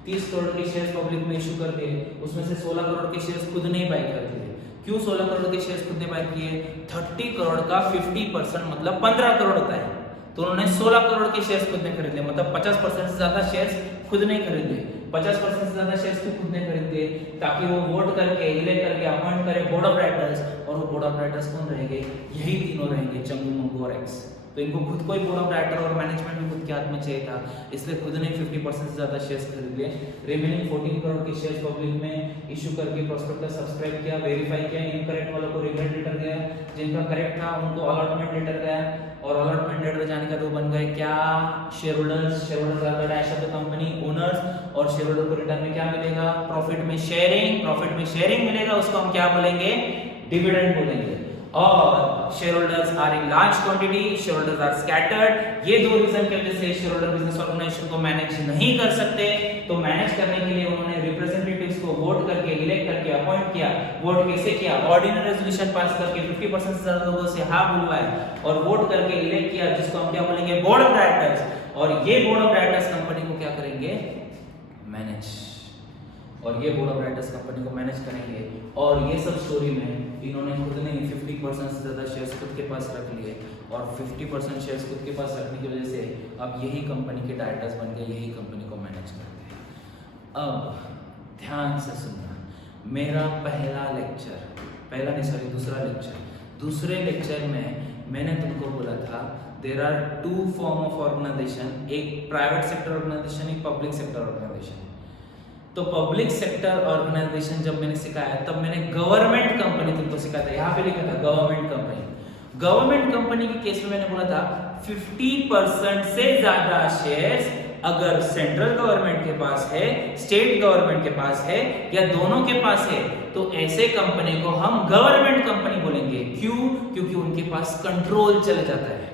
30 करोड़ के शेयर्स पब्लिक में इशू कर दिए, उसमें से 16 करोड़ के शेयर्स खुद नहीं बाय कर दिए। क्यों 16 करोड़ के शेयर्स खुद ने बाय किए? 30 करोड़ का 50% मतलब 15 करोड़ होता है। तो उन्होंने 16 करोड़ के शेयर्स खुद ने खरीद लिए, मतलब 50% से ज्यादा शेयर्स खुद नहीं खरीद लिए। 50% से ज्यादा शेयर्स क्यों खुद ने खरीदते? ताकि वो वोट करके, इलेक्ट करके अपॉइंट करे बोर्ड ऑफ डायरेक्टर्स, और वो बोर्ड ऑफ डायरेक्टर्स कौन रहेंगे? यही तीनों रहेंगे, चंगू, मंगू और एक्स। तो इनको खुद को ही बोर्ड ऑफ डायरेक्टर और मैनेजमेंट भी खुद के हाथ में चाहिए था, इसलिए खुद ने 50% से ज्यादा शेयर्स खरीद लिए। रिमेनिंग 14 करोड़ के शेयर्स पब्लिक में इशू करके प्रोस्पेक्टस सब्सक्राइब किया, वेरीफाई किया, इनकरेक्ट वालों को रिग्रेट लेटर गया, जिनका करेक्ट था उनको अलॉटमेंट लेटर गया, और अलॉटमेंट लेटर जाने का तो बन गए क्या? Shareholders. Share holders are the dash of the company owners, और शेयर होल्डर को रिटर्न में क्या मिलेगा? प्रॉफिट में शेयरिंग। प्रॉफिट में शेयरिंग मिलेगा, उसको हम क्या बोलेंगे? डिविडेंड बोलेंगे। और share holders are in large quantity, share holders are scattered. ये दो रीजन की वजह से शेयर होल्डर बिजनेस ऑर्गेनाइजेशन को मैनेज नहीं कर सकते। तो मैनेज करने के लिए उन्होंने रिप्रेजेंटेटिव्स को वोट करके, इलेक्ट करके अपॉइंट किया। वोट कैसे किया? ऑर्डिनरी रेजोल्यूशन पास करके 50% से ज्यादा लोगों से हाँ बुलवाया और वोट करके इलेक्ट किया, जिसको हम क्या बोलेंगे? Board of directors. और ये बोर्ड ऑफ डायरेक्टर्स कंपनी को क्या करेंगे? मैनेज। और ये बोर्ड ऑफ डायरेक्टर्स कंपनी को मैनेज करेंगे। और ये सब स्टोरी में इन्होंने खुद ने 50% से ज्यादा शेयर्स खुद के पास रख लिए, और 50% शेयर्स खुद के पास रखने की वजह से अब यही कंपनी के डायरेक्टर्स बन गए, यही कंपनी को मैनेज करते हैं। अब ध्यान से सुनना, मेरा दूसरे लेक्चर में मैंने तुमको बोला था there are 2 form of organization, एक प्राइवेट सेक्टर ऑर्गेनाइजेशन, एक पब्लिक सेक्टर ऑर्गेनाइजेशन। तो पब्लिक सेक्टर ऑर्गेनाइजेशन जब मैंने सिखाया तब मैंने गवर्नमेंट कंपनी तुमको सिखाया था, यहाँ पे लिखा था गवर्नमेंट कंपनी। गवर्नमेंट कंपनी के केस में मैंने बोला था 50% से ज्यादा शेयर्स अगर सेंट्रल गवर्नमेंट के पास है, स्टेट गवर्नमेंट के पास है, या दोनों के पास है, तो ऐसे कंपनी को हम गवर्नमेंट कंपनी बोलेंगे। क्यों? क्योंकि उनके पास कंट्रोल चले जाता है।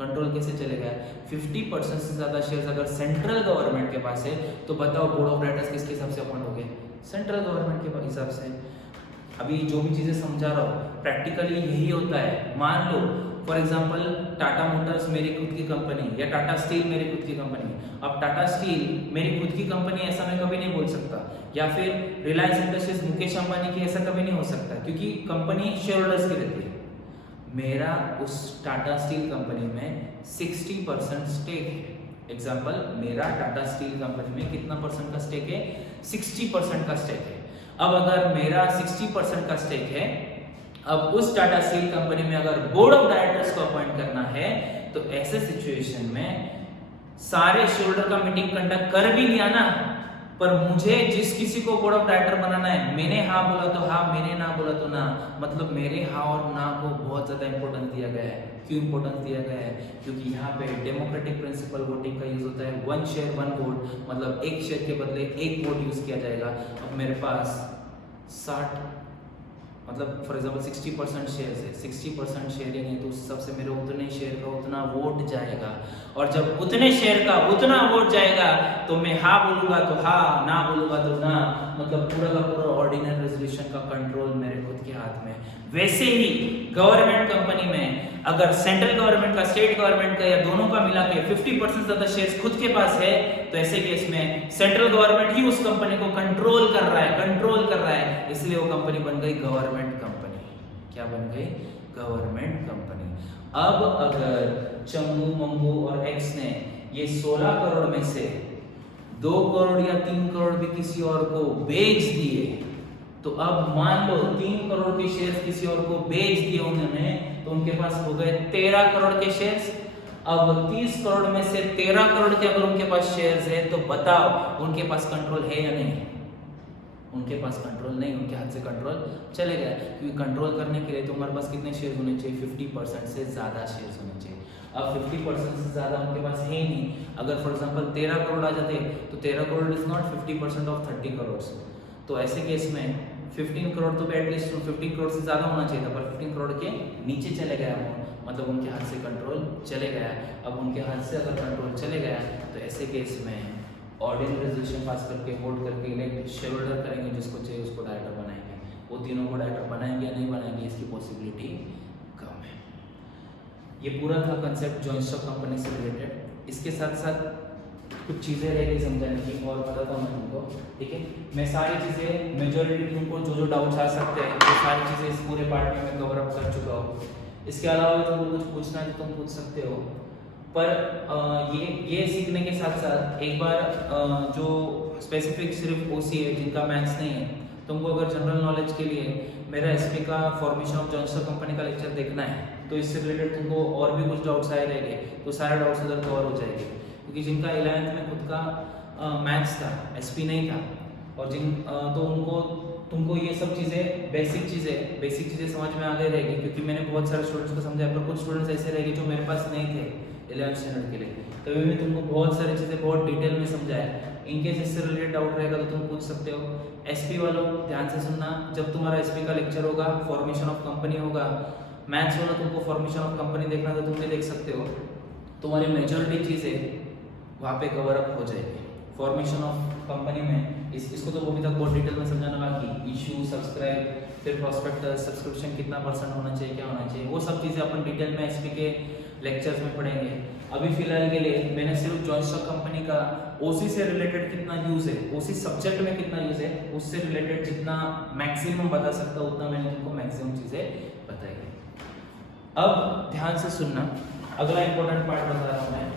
कंट्रोल कैसे चलेगा? 50% से ज्यादा शेयर्स अगर सेंट्रल गवर्नमेंट के पास है, तो बताओ बोर्ड ऑफ डायरेक्टर्स किसके हिसाब से अपॉइंट हो गए? सेंट्रल गवर्नमेंट के हिसाब से। अभी जो भी चीजें समझा रहा हूँ प्रैक्टिकली यही होता है। मान लो फॉर एग्जांपल टाटा मोटर्स मेरी खुद की कंपनी, या टाटा स्टील मेरी खुद की कंपनी। अब टाटा स्टील मेरी खुद की कंपनी ऐसा मैं कभी नहीं बोल सकता, या फिर रिलायंस इंडस्ट्रीज मुकेश अंबानी की ऐसा कभी नहीं हो सकता, क्योंकि कंपनी शेयर होल्डर्स की रहती है। मेरा उस टाटा स्टील कंपनी में 60% स्टेक है। एग्जांपल, मेरा टाटा स्टील कंपनी में कितना परसेंट का स्टेक है? 60% का स्टेक है। अब अगर मेरा 60% का स्टेक है, अब उस टाटा स्टील कंपनी में अगर बोर्ड ऑफ डायरेक्टर्स को अपॉइंट करना है, तो ऐसे सिचुएशन में सारे शेयर होल्डर का मीटिंग कंडक्ट कर भी लिया ना, पर मुझे जिस किसी को बोर्ड ऑफ डायरेक्टर बनाना है, मैंने हाँ बोला तो हाँ, मैंने ना बोला तो ना, मतलब मेरे हाँ और ना को बहुत ज्यादा इंपॉर्टेंस दिया गया है। क्यों इंपॉर्टेंस दिया गया है? क्योंकि यहाँ पे डेमोक्रेटिक प्रिंसिपल वोटिंग का यूज होता है। 1 शेयर 1 वोट, मतलब एक शेयर के बदले 1 वोट यूज किया जाएगा। अब मेरे पास 60 मतलब फॉर एग्जांपल 60% शेयर है, 60% शेयरिंग है, तो उस हिसाब से मेरे उतने शेयर का उतना वोट जाएगा, और जब उतने शेयर का उतना वोट जाएगा तो मैं हाँ बोलूँगा तो हाँ, ना बोलूँगा तो ना, मतलब पूरा का पूरा ऑर्डिनरी रेजोल्यूशन का कंट्रोल मेरे खुद के हाथ में। वैसे ही गवर्नमेंट कंपनी में अगर सेंट्रल गवर्नमेंट का, स्टेट गवर्नमेंट का या दोनों का मिला के 50% ज्यादा शेयर्स खुद के पास है, तो ऐसे केस में सेंट्रल गवर्नमेंट ही उस कंपनी को कंट्रोल कर रहा है, इसलिए वो कंपनी बन गई गवर्नमेंट कंपनी। क्या बन गई? Government company. अब अगर चंगू, मंगू और एक्स ने ये 16 करोड़ में से 2 करोड़ या 3 करोड़ भी किसी और को बेच दिए, तो अब मान लो 3 करोड़ के शेयर्स किसी और को बेच दिए उन्होंने, तो उनके पास हो गए 13 करोड़ के शेयर्स। अब 30 करोड़ में से 13 करोड़ के अगर उनके पास शेयर्स है, तो बताओ उनके पास कंट्रोल है या नहीं? उनके पास कंट्रोल नहीं, उनके हाथ से कंट्रोल चले गया। क्योंकि कंट्रोल करने के लिए तो हमारे पास कितने शेयर्स होने चाहिए? 50% से ज़्यादा शेयर्स होने चाहिए। अब 50% से ज़्यादा उनके पास है ही नहीं। अगर फॉर एग्जांपल 13 करोड़ आ जाते, तो 13 crore is not 50% of 30 crore. तो ऐसे केस में 15 करोड़ तो एटलीस्ट 15 करोड़ से ज़्यादा होना चाहिए था, पर 15 करोड़ के नीचे चले गया वो, मतलब उनके हाथ से कंट्रोल चले गया। अब उनके हाथ से अगर कंट्रोल चले गया, तो ऐसे केस में ऑर्डिनरी रेजोल्यूशन पास करके, वोट करके इलेक्ट शेयर होल्डर करेंगे, जिसको चाहिए उसको डायरेक्टर बनाएंगे। वो तीनों को डायरेक्टर बनाएंगे या नहीं बनाएंगे, इसकी पॉसिबिलिटी कम है। ये पूरा था कंसेप्ट जॉइंट स्टॉक कंपनी से रिलेटेड। इसके साथ साथ कुछ चीज़ें रह गई समझाने की, और बताता हूँ मैं तुमको, ठीक है? मैं सारी चीज़ें मेजॉरिटी तुमको जो डाउट्स आ सकते हैं, वो सारी चीज़ें इस पूरे पार्ट में मैं कवर अप कर चुका हूँ। इसके अलावा तुमको कुछ पूछना है तो तुम पूछ सकते हो, पर ये सीखने के साथ साथ एक बार जो स्पेसिफिक सिर्फ ओसी है, जिनका मैथ्स नहीं है, तुमको अगर जनरल नॉलेज के लिए मेरा एसपी का formation of joint stock company का लेक्चर देखना है, तो इससे रिलेटेड तुमको और भी कुछ डाउट्स आए रहेंगे, तो सारे डाउट्स उधर कवर हो जाएंगे। क्योंकि जिनका 11th में खुद का मैथ्स था, एसपी नहीं था, और तो तुमको ये सब चीज़ें बेसिक चीज़ें समझ में आ गई रहेगी। क्योंकि मैंने बहुत सारे स्टूडेंट्स को समझाया, पर कुछ स्टूडेंट्स ऐसे रहेंगे जो मेरे पास नहीं थे 11th स्टैंडर्ड के लिए, तो भी तुमको बहुत सारी चीज़ें बहुत डिटेल में समझाया। इनकेस इससे रिलेटेड डाउट रहेगा तो तुम पूछ सकते हो। एसपी वालों ध्यान से सुनना, जब तुम्हारा एसपी का लेक्चर होगा, फॉर्मेशन ऑफ कंपनी होगा, मैथ्स वालों तुमको फॉर्मेशन ऑफ कंपनी देखना तो तुम भी देख सकते हो, तुम्हारी मेजॉरिटी चीज़ें वहाँ पे कवर अप हो जाएगी। फॉर्मेशन ऑफ कंपनी में इसको तो वो भी तक बहुत डिटेल में समझाना बाकी, इशू, सब्सक्राइब, फिर प्रोस्पेक्टस, सब्सक्रिप्शन कितना % होना चाहिए, क्या होना चाहिए, वो सब चीज़ें अपन डिटेल में एसपी के लेक्चर्स में पढ़ेंगे। अभी फिलहाल के लिए मैंने सिर्फ जॉइंट स्टॉक कंपनी का ओसी से रिलेटेड कितना यूज़ है, ओसी सब्जेक्ट में कितना यूज़ है, उससे रिलेटेड जितना मैक्सिमम बता सकता उतना मैंने तुमको मैक्सिमम चीज़ें बताई है। अब ध्यान से सुनना, अगला इंपॉर्टेंट पार्ट बता रहा हूँ मैं।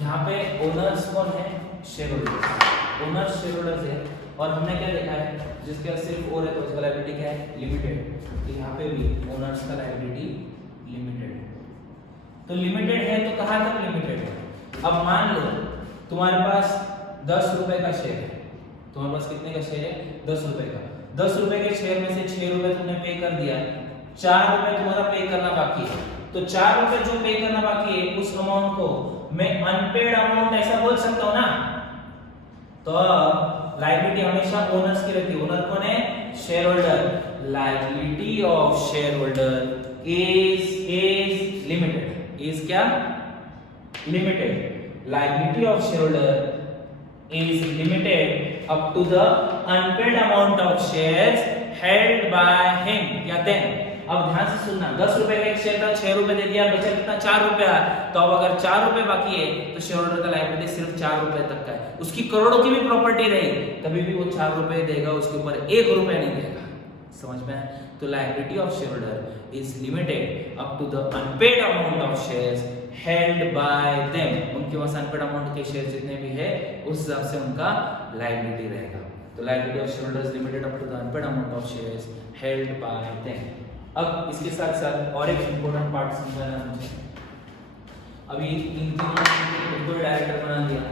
यहाँ पे ओनर्स कौन है? Share holders. Owners share holders है, और हमने क्या देखा है, जिसके पास सिर्फ ओर है तो उसका लायबिलिटी क्या है? लिमिटेड। तो यहाँ पे भी ओनर्स का लायबिलिटी लिमिटेड। तो लिमिटेड है तो कहाँ तक लिमिटेड है? अब मान लो तुम्हारे पास 10 रुपए का शेयर है, तुम्हारे पास कितने का शेयर है? 10 रुपए का। 10 रुपए के शेयर में से 6 रुपए तुमने पे कर दिया, 4 रुपए तुम्हारा पे करना बाकी है। तो 4 रुपए जो पे करना बाकी है, उस अमाउंट को मैं अनपेड अमाउंट ऐसा बोल सकता हूं ना? तो लायबिलिटी हमेशा ओनर्स की रहती है। ओनर कौन है? Share holder. Liability of share holder is limited. Is क्या? Limited. Liability of share holder is limited up to the unpaid amount of shares held by him या देम। अब ध्यान से सुनना, 10 रुपए का एक शेयर था, 6 रुपए दे दिया, बचा कितना? 4 रुपया। तो अब अगर 4 रुपए बाकी है, तो शेयर होल्डर का लायबिलिटी सिर्फ 4 रुपए तक का है। उसकी करोड़ों की भी प्रॉपर्टी रही, तभी भी वो 4 रुपए देगा, उसके ऊपर 1 रुपया नहीं देगा। समझ में आया? तो liability of share holder is limited up to the unpaid amount of shares held by them. उनके पास अनपेड अमाउंट के शेयर जितने भी है, उस हिसाब से उनका लायबिलिटी रहेगा। तो liability of share holder is limited up to the unpaid amount of shares held by them. अब इसके साथ साथ और एक इम्पोर्टेंट पार्ट समझाना मुझे। अभी इन तीनों को डायरेक्टर बना दिया,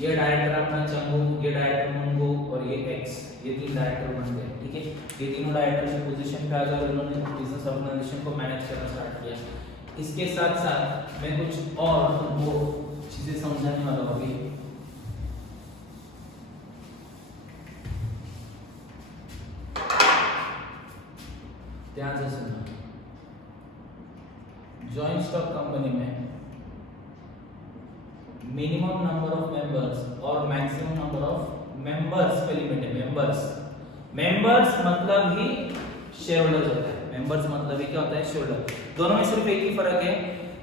ये डायरेक्टर अपना चंगू, ये डायरेक्टर मंगू और ये एक्स, ये 3 डायरेक्टर बन गए। ठीक है, ये तीनों डायरेक्टर की पोजीशन पे आ गए, उन्होंने बिजनेस ऑर्गेनाइजेशन को मैनेज करना स्टार्ट किया। इसके साथ साथ मैं कुछ और तुमको चीजें समझाने वाला हूँ अभी। ध्यान से सुनना, जॉइंट स्टॉक कंपनी में मिनिमम नंबर ऑफ मेंबर्स और मैक्सिमम नंबर ऑफ मेंबर्स पे लिमिट है। मेंबर्स मतलब ही शेयर होल्डर्स होता है। मेंबर्स मतलब ही क्या होता है? Share holder. दोनों में सिर्फ एक ही फर्क है,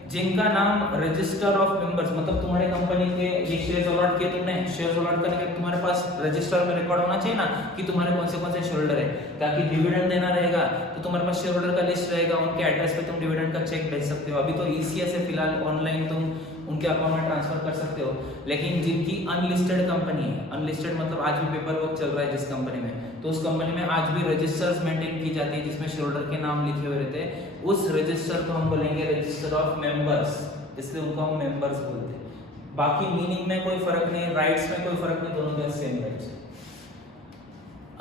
जिनका नाम रजिस्टर ऑफ मेंबर्स, मतलब तुम्हारे कंपनी के ये शेयर्स अलॉट किए तुमने, शेयर्स अलॉट करने के तुम्हारे पास रजिस्टर में रिकॉर्ड होना चाहिए ना कि तुम्हारे कौन से शेयर होल्डर है, ताकि डिविडेंड देना रहेगा तो तुम्हारे पास शेयर होल्डर का लिस्ट रहेगा, उनके एड्रेस पे तुम डिविडेंड का चेक भेज सकते हो। अभी तो ईसीएस है फिलहाल, ऑनलाइन तुम उनके अकाउंट में ट्रांसफर कर सकते हो। लेकिन जिनकी अनलिस्टेड कंपनी है, अनलिस्टेड मतलब आज भी पेपर वर्क चल रहा है जिस कंपनी में, तो उस कंपनी में आज भी रजिस्टर्स मेंटेन की जाती है जिसमें शेयर होल्डर के नाम लिखे हुए रहते हैं। उस रजिस्टर को हम बोलेंगे रजिस्टर ऑफ मेंबर्स, इसलिए उनको हम मेंबर्स बोलते हैं। बाकी मीनिंग में कोई फर्क नहीं, राइट्स में कोई फर्क नहीं, दोनों के सेम राइट्स है।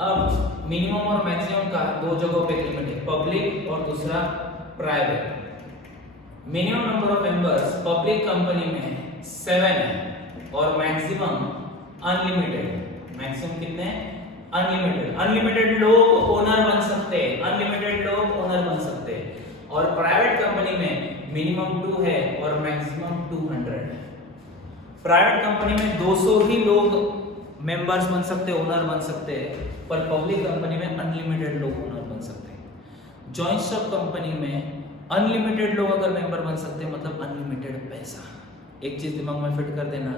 अब मिनिमम और मैक्सिमम का दो जगहों पे लिमिट है, पब्लिक और दूसरा private. Minimum number of members public company में 7 है और मैक्सिमम अनलिमिटेड। मैक्सिमम कितने? अनलिमिटेड। अनलिमिटेड लोग ओनर बन सकते हैं, अनलिमिटेड लोग ओनर बन सकते हैं। और प्राइवेट कंपनी में मिनिमम 2 है और मैक्सिमम 200 है। प्राइवेट कंपनी में 200 ही लोग मेंबर्स बन सकते हैं, ओनर बन सकते हैं, पर पब्लिक कंपनी में अनलिमिटेड लोग ओनर बन सकते हैं। जॉइंट स्टॉक कंपनी में अनलिमिटेड लोग अगर मेंबर बन सकते हैं, मतलब अनलिमिटेड पैसा। एक चीज दिमाग में फिट कर देना,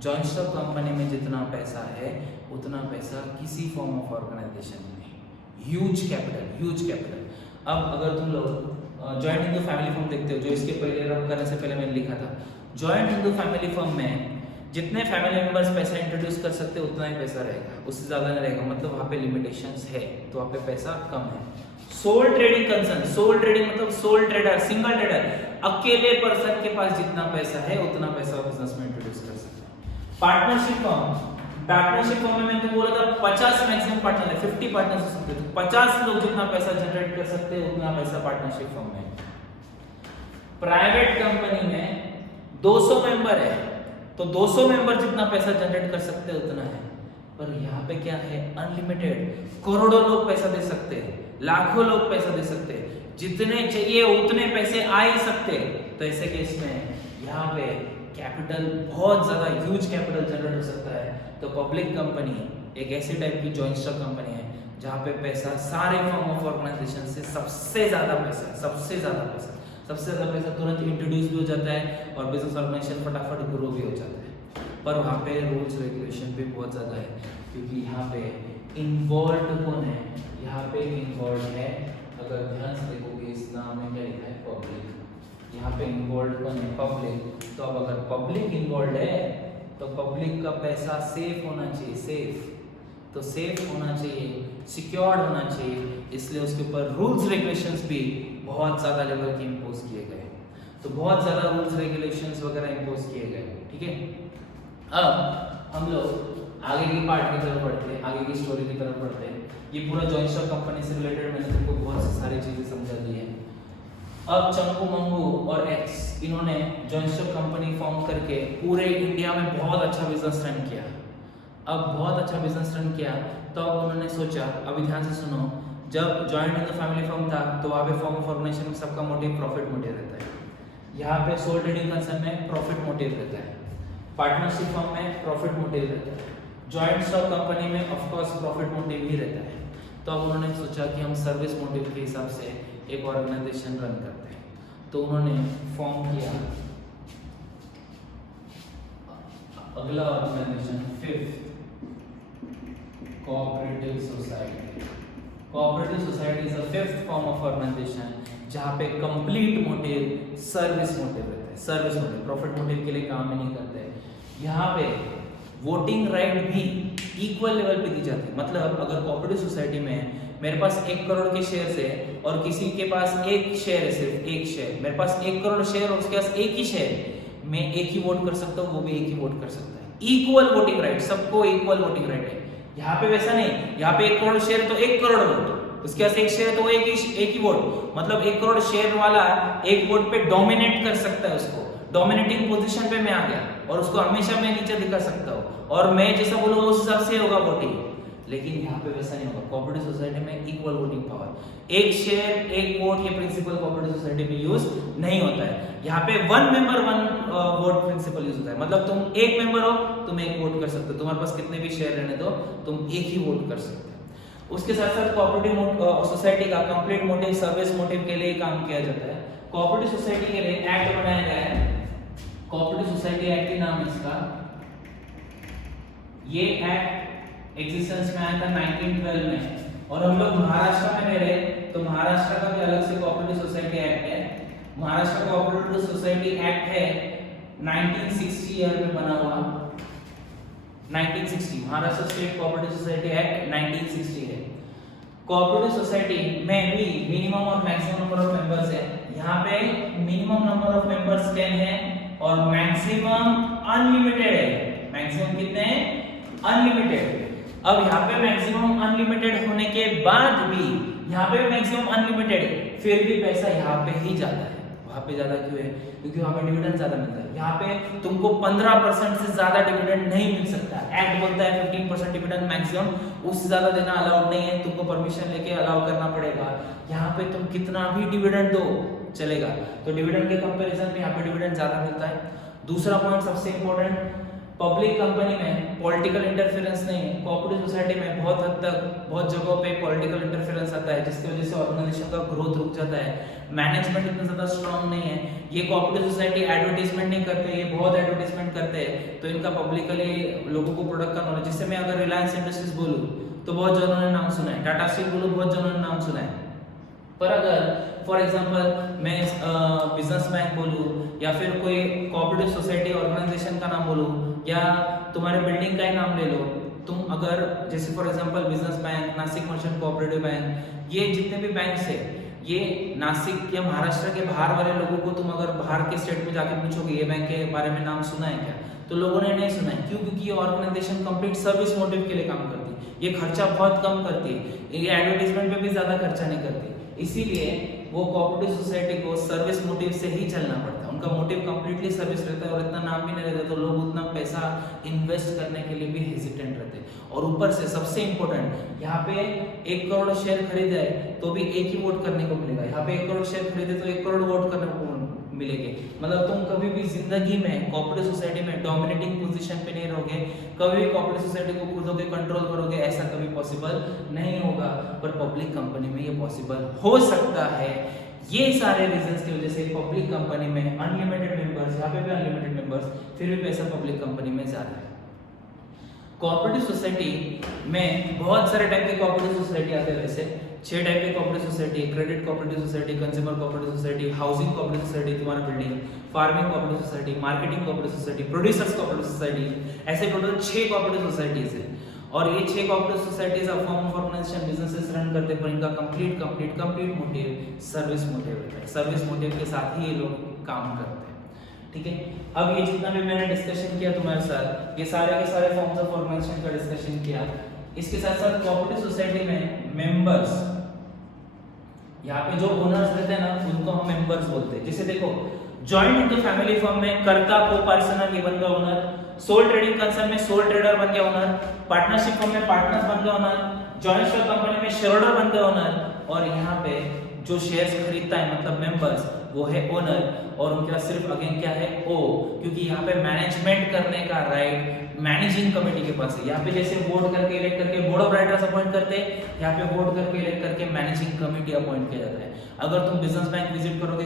जॉइंट स्टॉक कंपनी में जितना पैसा है उतना पैसा किसी फॉर्म ऑफ ऑर्गेनाइजेशन में नहीं। Huge capital. अब अगर तुम लोग जॉइंट हिंदू फैमिली फर्म देखते हो, जो इसके पहले रब करने से पहले मैंने लिखा था, जॉइंट हिंदू फैमिली फर्म में जितने फैमिली मेंबर्स पैसा इंट्रोड्यूस कर सकते हैं उतना ही पैसा रहेगा, उससे ज्यादा नहीं रहेगा। मतलब वहाँ पे लिमिटेशंस है, तो वहाँ पे पैसा कम है। Sole trading concern, sole trading मतलब सोल ट्रेडर, सिंगल ट्रेडर, अकेले पर्सन के पास जितना पैसा है उतना पैसा बिजनेस में इंट्रोड्यूस कर सकते हैं। पार्टनरशिप फर्म में मैंने तो बोला था 50 मैक्सिमम पार्टनर है, 50 पार्टनर्स हो सकते हैं, 50 लोग जितना पैसा जनरेट कर सकते हैं उतना पैसा पार्टनरशिप फर्म में। प्राइवेट कंपनी में 200 मेंबर है तो 200 मेंबर जितना पैसा जनरेट कर सकते हैं उतना है। पर यहाँ पे क्या है? अनलिमिटेड। करोड़ों लोग पैसा दे सकते हैं, लाखों लोग पैसा दे सकते हैं, जितने चाहिए उतने पैसे आ ही सकते हैं। तो ऐसे केस में यहाँ पे कैपिटल बहुत ज्यादा ह्यूज कैपिटल जनरेट हो सकता है। तो पब्लिक कंपनी एक ऐसी टाइप की जॉइंट स्टॉक कंपनी है जहाँ पे पैसा सारे फॉर्म ऑफ ऑर्गेनाइजेशन से सबसे ज्यादा पैसा तुरंत इंट्रोड्यूस भी हो जाता है और बिजनेस ऑर्गेनाइजेशन फटाफट ग्रो भी हो जाता है। पर वहाँ पे रूल्स रेगुलेशन भी बहुत ज़्यादा है, क्योंकि यहाँ पे इन्वॉल्व कौन है? यहाँ पे इन्वॉल्व है, अगर ध्यान से देखोगे इस नाम में क्या लिखा है? पब्लिक। यहाँ पे इन्वॉल्व कौन है? पब्लिक। तो अब अगर पब्लिक इन्वॉल्व है तो पब्लिक का पैसा सेफ होना चाहिए, तो सेफ होना चाहिए, सिक्योर्ड होना चाहिए, इसलिए उसके ऊपर रूल्स रेगुलेशंस भी बहुत ज़्यादा लेवल के इम्पोज किए गए। तो बहुत ज़्यादा रूल्स रेगुलेशंस वगैरह इम्पोज किए गए, ठीक है। अब हम लोग आगे की पार्ट की तरफ बढ़ते हैं, आगे की स्टोरी की तरफ बढ़ते हैं। ये पूरा जॉइंट स्टॉक कंपनी से रिलेटेड मैंने तुमको बहुत सी सारी चीज़ें समझा दी है। अब चंगू मंगू और एक्स, इन्होंने जॉइंट स्टॉक कंपनी फॉर्म करके पूरे इंडिया में बहुत अच्छा बिजनेस रन किया। अब बहुत अच्छा बिजनेस रन किया तो अब उन्होंने सोचा, अभी ध्यान से सुनो, जब जॉइंट हिंदू फैमिली फर्म था तो वहाँ पे फॉर्म ऑफ ऑर्गेनाइजेशन में सबका मोटिव प्रॉफिट मोटिव रहता है। यहाँ पे सोल ट्रेडिंग कंसर्न में प्रॉफिट मोटिव रहता है, पार्टनरशिप फर्म में प्रॉफिट मोटिव रहता है, जॉइंट स्टॉक कंपनी में ऑफ कोर्स प्रॉफिट मोटिव ही रहता है। तो अब उन्होंने सोचा कि हम सर्विस मोटिव के हिसाब से एक ऑर्गेनाइजेशन रन करते हैं। तो उन्होंने फॉर्म किया अगला organization, fifth cooperative society. Cooperative society is the fifth form of organization जहाँ पे कंप्लीट मोटिव सर्विस मोटिव रहता है। सर्विस मोटिव, प्रॉफिट मोटिव के लिए काम ही नहीं करते। यहाँ पे वोटिंग राइट भी इक्वल लेवल पे दी जाती है। मतलब अगर कोऑपरेटिव सोसाइटी में मेरे पास 1 करोड़ के शेयर है और किसी के पास 1 शेयर है, सिर्फ 1 शेयर, मेरे पास 1 करोड़ शेयर और उसके पास 1 ही शेयर, मैं एक ही वोट कर सकता हूँ, वो भी एक ही वोट कर सकता है। इक्वल वोटिंग राइट, सबको इक्वल वोटिंग राइट है। यहाँ पे वैसा नहीं, यहाँ पे 1 करोड़ शेयर तो 1 करोड़ वोट, उसके पास 1 शेयर तो वो एक ही वोट। मतलब 1 करोड़ शेयर वाला 1 वोट पे डोमिनेट कर सकता है, उसको डोमिनेटिंग पोजीशन पे मैं आ गया और उसको हमेशा मैं नीचे दिखा सकता हूँ और मैं जैसा बोलूँगा उस हिसाब से होगा वोटिंग। लेकिन यहाँ पे वैसा नहीं होगा। कोऑपरेटिव सोसाइटी में इक्वल वोटिंग पावर, एक शेयर एक वोट, ये प्रिंसिपल कोऑपरेटिव सोसाइटी में यूज नहीं होता है। यहाँ पे one member one vote principal use होता है, मतलब तुम एक मेंबर हो, तुम एक वोट कर सकते हो, तुम्हारे पास कितने भी शेयर रहने दो, तुम एक ही वोट कर सकते हो। उसके साथ साथ कोऑपरेटिव सोसाइटी का कंप्लीट मोटिव सर्विस मोटिव के लिए काम किया जाता है। कोऑपरेटिव सोसाइटी के लिए एक्ट बनाया गया है, कोऑपरेटिव सोसाइटी एक्ट के नाम इसका। ये एक्ट एग्जिस्टेंस में आया था 1912 में, और हम लोग महाराष्ट्र में रह रहे, तो महाराष्ट्र का भी अलग से कोऑपरेटिव सोसाइटी एक्ट है। महाराष्ट्र कोऑपरेटिव सोसाइटी एक्ट है 1960 ईयर में बना हुआ, 1960 Maharashtra state cooperative society act 1960 है। कोऑपरेटिव सोसाइटी में भी मिनिमम और मैक्सिमम नंबर ऑफ मेंबर्स है। यहाँ पे मिनिमम नंबर ऑफ मेंबर्स 10 है और मैक्सिमम अनलिमिटेड है। मैक्सिमम कितने हैं? अनलिमिटेड। अब यहाँ पे मैक्सिमम अनलिमिटेड होने के बाद भी, यहाँ पे मैक्सिमम अनलिमिटेड है, फिर भी पैसा यहाँ पे ही जाता है। वहाँ पे ज्यादा क्यों है? क्योंकि वहाँ पे डिविडेंड ज्यादा मिलता है। यहाँ पे तुमको 15% से ज्यादा डिविडेंड नहीं मिल सकता। एक्ट बोलता है 15% डिविडेंड मैक्सिमम, उससे ज्यादा देना अलाउड नहीं है, तुमको परमिशन लेके अलाउ करना पड़ेगा। यहाँ पे तुम कितना भी डिविडेंड दो चलेगा। तो डिविडेंड के कंपैरिजन में यहाँ पे डिविडेंड ज्यादा मिलता है। दूसरा पॉइंट सबसे इंपॉर्टेंट, पब्लिक कंपनी में पॉलिटिकल इंटरफेरेंस नहीं है। कोऑपरेटिव सोसाइटी में बहुत हद तक बहुत जगहों पे पॉलिटिकल इंटरफेरेंस आता है, जिसकी वजह से ऑर्गेनाइजेशन का ग्रोथ रुक जाता है। मैनेजमेंट इतना ज्यादा स्ट्रांग नहीं है। ये कोऑपरेटिव सोसाइटी एडवर्टाइजमेंट नहीं करते, ये बहुत एडवर्टाइजमेंट करते हैं, तो इनका पब्लिकली लोगों को प्रोडक्ट का नॉलेज, जैसे मैं अगर रिलायंस इंडस्ट्रीज बोलूं तो बहुत जनों ने नाम सुना है, टाटा स्टील बोलूं बहुत जनों ने नाम सुना है। पर अगर फॉर एग्जांपल मैं बिजनेस बैंक बोलूं या फिर कोई कोऑपरेटिव सोसाइटी ऑर्गेनाइजेशन का नाम बोलूं या तुम्हारे बिल्डिंग का ही नाम ले लो, तुम अगर जैसे for example business bank, Nashik merchant cooperative bank, ये जितने भी बैंक्स है, ये नासिक या महाराष्ट्र के बाहर वाले लोगों को तुम अगर बाहर के स्टेट में जाकर पूछोगे ये बैंक के बारे में नाम सुना है क्या, तो लोगों ने नहीं सुना है। क्यों? क्योंकि ये ऑर्गेनाइजेशन कंप्लीट सर्विस मोटिव के लिए काम करती है, ये खर्चा बहुत कम करती है, ये एडवर्टाइजमेंट पे भी ज्यादा खर्चा नहीं करती, इसीलिए वो कोऑपरेटिव सोसाइटी को सर्विस मोटिव से ही चलना पड़ता है। उनका मोटिव कंप्लीटली सर्विस रहता है और इतना नाम भी नहीं रहता, तो लोग उतना पैसा इन्वेस्ट करने के लिए भी हेजिटेंट रहते हैं। और ऊपर से सबसे इंपॉर्टेंट, यहाँ पे 1 करोड़ शेयर खरीदे तो भी एक ही वोट करने को मिलेगा। यहाँ पे 1 करोड़ शेयर खरीदे तो 1 करोड़ वोट करने को मिलेंगे। मतलब तुम कभी भी जिंदगी में कोऑपरेटिव सोसाइटी में डोमिनेटिंग पोजीशन पे नहीं रहोगे, कभी भी कोऑपरेटिव सोसाइटी को खुद होके कंट्रोल करोगे, ऐसा कभी पॉसिबल नहीं होगा। पर पब्लिक कंपनी में ये पॉसिबल हो सकता है। ये सारे रीजंस की वजह से पब्लिक कंपनी में अनलिमिटेड मेंबर्स, यहाँ पे भी अनलिमिटेड मेंबर्स, फिर भी पैसा पब्लिक कंपनी में ज्यादा है। कोऑपरेटिव सोसाइटी में बहुत सारे टाइप के कोऑपरेटिव सोसाइटी आते हैं। वैसे 6 टाइप के cooperative society, credit cooperative society, consumer cooperative society, housing cooperative society तुम्हारा building, farming cooperative society, marketing cooperative society, producers cooperative society, ऐसे टोटल 6 कोऑपरेटिव सोसाइटीज है। और ये 6 cooperative societies of form of organization businesses run करते हैं, पर इनका complete motive service motive है। सर्विस मोटिव के साथ ही ये लोग काम करते हैं। ठीक है, अब ये जितना भी मैंने डिस्कशन किया तुम्हारे साथ, ये सारे के सारे फॉर्म्स ऑफ ऑर्गेनाइजेशन का डिस्कशन किया। इसके साथ साथ कोऑपरेटिव सोसाइटी में मेंबर्स, यहाँ पे जो ओनर्स रहते हैं ना, उनको हम मेंबर्स बोलते हैं। जैसे देखो, जॉइंट इनटू फैमिली फर्म में कर्ता को पर्सनल ये बन गया ओनर, सोल ट्रेडिंग कंसर्न में सोल ट्रेडर बन गया ओनर, पार्टनरशिप फर्म में पार्टनर्स बन गया ओनर, जॉइंट स्टॉक कंपनी में शेयर होल्डर बन गया ओनर, और यहाँ पे जो शेयर्स खरीदता है मतलब मेंबर्स, वो है ओनर। और उनके पास सिर्फ अगेन क्या है? ओ, क्योंकि यहाँ पे मैनेजमेंट करने का राइट मैनेजिंग कमेटी के पास है। यहाँ पे जैसे वोट करके इलेक्ट करके बोर्ड ऑफ डायरेक्टर्स अपॉइंट करते हैं, यहाँ पे वोट करके इलेक्ट करके मैनेजिंग कमेटी अपॉइंट किया जाता है। अगर तुम बिजनेस बैंक विजिट करोगे,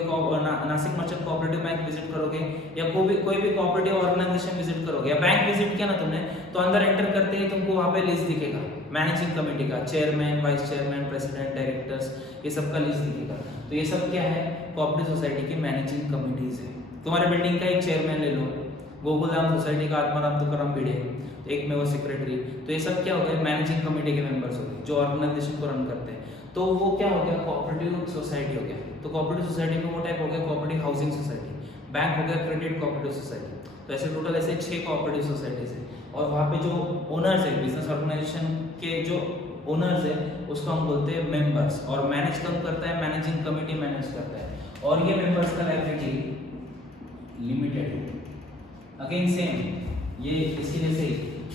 Nashik merchant cooperative bank visit करोगे, या कोई भी कोऑपरेटिव ऑर्गेनाइजेशन विजिट करोगे, या बैंक विजिट किया ना तुमने, तो अंदर एंटर करते ही तुमको वहाँ पे लिस्ट दिखेगा मैनेजिंग कमेटी का, chairman, vice chairman, president, directors, ये सब का लिस्ट दिखेगा। तो ये सब क्या है? कोऑपरेटिव सोसाइटी की मैनेजिंग कमिटीज है। तुम्हारे बिल्डिंग का एक चेयरमैन ले लो, गोकुलधाम सोसाइटी का आत्माराम तुकाराम भिड़े, एक में वो सेक्रेटरी, तो ये सब क्या हो गए? मैनेजिंग कमेटी के मेंबर्स हो गए, जो ऑर्गेनाइजेशन को रन करते हैं। तो वो क्या हो गया? कोऑपरेटिव सोसाइटी हो गया। तो कोऑपरेटिव सोसाइटी में वो टाइप हो गया कोऑपरेटिव हाउसिंग सोसाइटी, बैंक हो गया क्रेडिट कोऑपरेटिव सोसाइटी। तो ऐसे टोटल ऐसे 6 कोऑपरेटिव सोसाइटीज है। और वहाँ पे जो ओनर्स है, बिजनेस ऑर्गेनाइजेशन के जो ओनर्स है, उसको हम बोलते हैं मेंबर्स। और मैनेज कौन करता है? मैनेजिंग कमेटी मैनेज करता है। और ये मेंबर्स का लायबिलिटी लिमिटेड है। अगेन सेम, ये इसी जैसे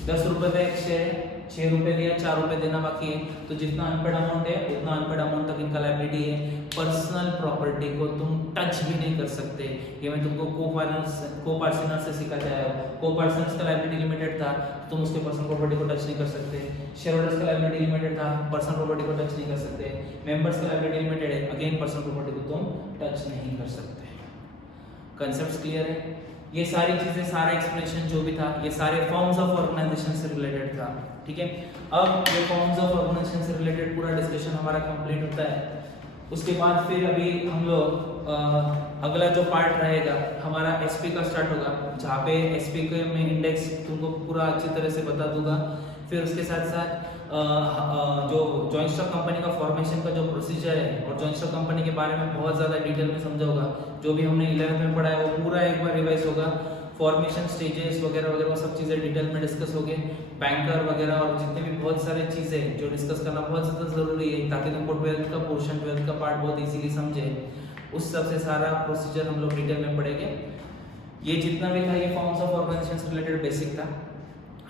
10 रुपए का एक शेयर, 6 रुपए दिया, 4 रुपए देना बाकी है, तो जितना अनपेड अमाउंट है उतना अनपेड अमाउंट तक इनका लायबिलिटी है। पर्सनल प्रॉपर्टी को तुम टच भी नहीं कर सकते, ये मैं तुमको को-पार्टनर से सिखाते आया हूँ। को-पार्टनर्स का लायबिलिटी लिमिटेड था, तुम उसके पर्सनल प्रॉपर्टी को टच नहीं कर सकते। शेयर होल्डर्स का लायबिलिटी लिमिटेड था, पर्सनल प्रॉपर्टी को टच नहीं कर सकते। मेंबर्स का लायबिलिटी लिमिटेड है, अगेन पर्सनल प्रॉपर्टी को तुम टच नहीं कर सकते। कंसेप्ट्स क्लियर है? ये सारी चीजें, सारा एक्सप्लेनेशन जो भी था, ये सारे फॉर्म्स ऑफ ऑर्गेनाइजेशन से रिलेटेड था, ठीक है। अब ये फॉर्म्स ऑफ ऑर्गेनाइजेशन से रिलेटेड पूरा डिस्कशन हमारा कंप्लीट होता है। उसके बाद फिर अभी हम लोग अगला जो पार्ट रहेगा हमारा एसपी का स्टार्ट होगा, जहाँ पे एसपी के में इंडेक्स तुमको पूरा अच्छी तरह से बता दूंगा। फिर उसके साथ साथ जो जॉइंट स्टॉक कंपनी का फॉर्मेशन का जो प्रोसीजर है और जॉइंट स्टॉक कंपनी के बारे में बहुत ज़्यादा डिटेल में समझाऊंगा। जो भी हमने 11th में पढ़ा है वो पूरा एक बार रिवाइज होगा। फॉर्मेशन स्टेजेस वगैरह वगैरह वो सब चीज़ें डिटेल में डिस्कस होंगे। बैंकर वगैरह और जितने भी बहुत सारे चीज़ें जो डिस्कस करना बहुत ज़्यादा ज़रूरी है, ताकि तुमको 12th का पोर्शन, 12th का पार्ट बहुत इजीली समझे। उस सब से सारा प्रोसीजर हम लोग डिटेल में पढ़ेंगे। ये जितना भी था ये फॉर्म्स ऑफ ऑर्गेनाइजेशन से रिलेटेड बेसिक था।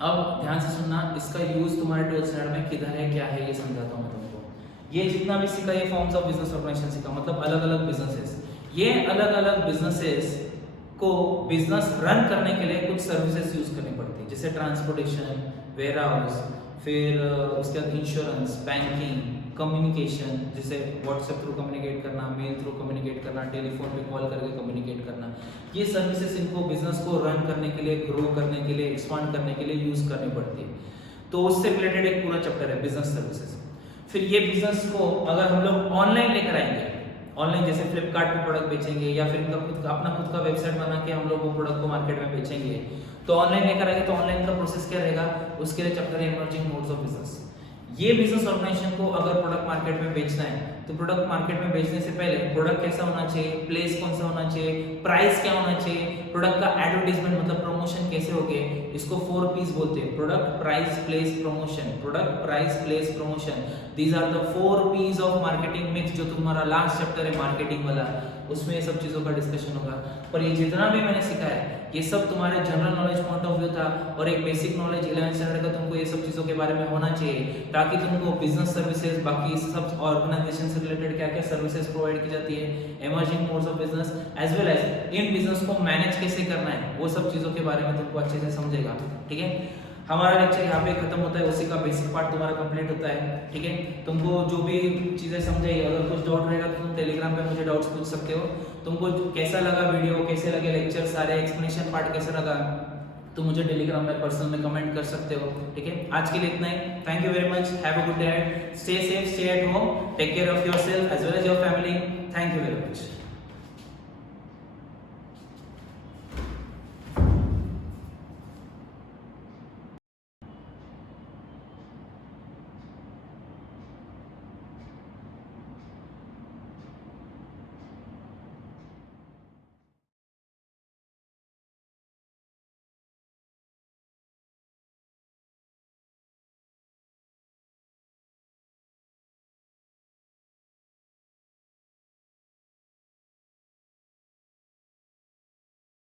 अब ध्यान से सुनना, इसका यूज तुम्हारे 12th स्टैंडर्ड में किधर है, क्या है, ये समझाता हूँ मैं तुमको। ये जितना भी सीखा, ये फॉर्म्स ऑफ बिजनेस ऑर्गेनाइजेशन सीखा, मतलब अलग अलग बिजनेसेस। ये अलग अलग बिजनेसेस को बिजनेस रन करने के लिए कुछ सर्विसेज यूज करनी पड़ती है, जैसे ट्रांसपोर्टेशन, वेयर हाउस, फिर उसके बाद इंश्योरेंस, बैंकिंग, कम्युनिकेशन, जैसे व्हाट्सएप थ्रू कम्युनिकेट करना, मेल थ्रू कम्युनिकेट करना, टेलीफोन पे कॉल करके कम्युनिकेट करना। ये सर्विसेज इनको बिजनेस को रन करने के लिए, ग्रो करने के लिए, एक्सपांड करने के लिए यूज करनी पड़ती है। तो उससे रिलेटेड एक पूरा चैप्टर है बिजनेस सर्विसेज। फिर ये बिजनेस को अगर हम लोग ऑनलाइन लेकर आएंगे, ऑनलाइन जैसे फ्लिपकार्ट पे प्रोडक्ट बेचेंगे या फिर इनका अपना खुद का वेबसाइट बना के हम लोग वो प्रोडक्ट को मार्केट में बेचेंगे, तो ऑनलाइन लेकर आएंगे तो ऑनलाइन का प्रोसेस क्या रहेगा, उसके लिए चैप्टर है इमर्जिंग मोड्स ऑफ बिजनेस। ये बिजनेस ऑर्गेनाइजेशन को अगर प्रोडक्ट मार्केट में बेचना है तो प्रोडक्ट मार्केट में बेचने से पहले प्रोडक्ट कैसा होना चाहिए, प्लेस कौन सा होना चाहिए, प्राइस क्या होना चाहिए, प्रोडक्ट का एडवर्टाइजमेंट मतलब प्रमोशन कैसे होगे, इसको 4 P's बोलते हैं, product, price, place, promotion. Product, price, place, promotion, these are the 4 P's of marketing mix, जो तुम्हारा लास्ट चैप्टर है मार्केटिंग वाला, उसमें ये सब चीजों का डिस्कशन होगा। पर ये जितना भी मैंने सीखा है ये सब तुम्हारे general knowledge point of view था, और एक बेसिक नॉलेज 11th स्टैंडर्ड का तुमको ये सब चीजों के बारे में होना चाहिए, ताकि तुमको बिजनेस सर्विसेज, बाकी सब ऑर्गेनाइजेशन से रिलेटेड क्या क्या सर्विसेज प्रोवाइड की जाती है, emerging modes of business, as well as in business को मैनेज कैसे करना है, वो सब चीजों के बारे में तुमको अच्छे से समझेगा। ठीक है, हमारा लेक्चर यहाँ पे खत्म होता है, उसी का बेसिक पार्ट तुम्हारा कंप्लीट होता है। ठीक है, तुमको जो भी चीजें समझाई, अगर कुछ डाउट रहेगा तो तुम टेलीग्राम पे मुझे डाउट्स पूछ सकते हो। तुमको कैसा लगा वीडियो, कैसे लगे लेक्चर, सारे एक्सप्लेनेशन पार्ट कैसा लगा, तो मुझे टेलीग्राम में पर्सनल में कमेंट कर सकते हो। ठीक है, आज के लिए इतना ही। Thank you very much, have a good day, stay safe, stay at home, take care of yourself as well as your family. Thank you very much.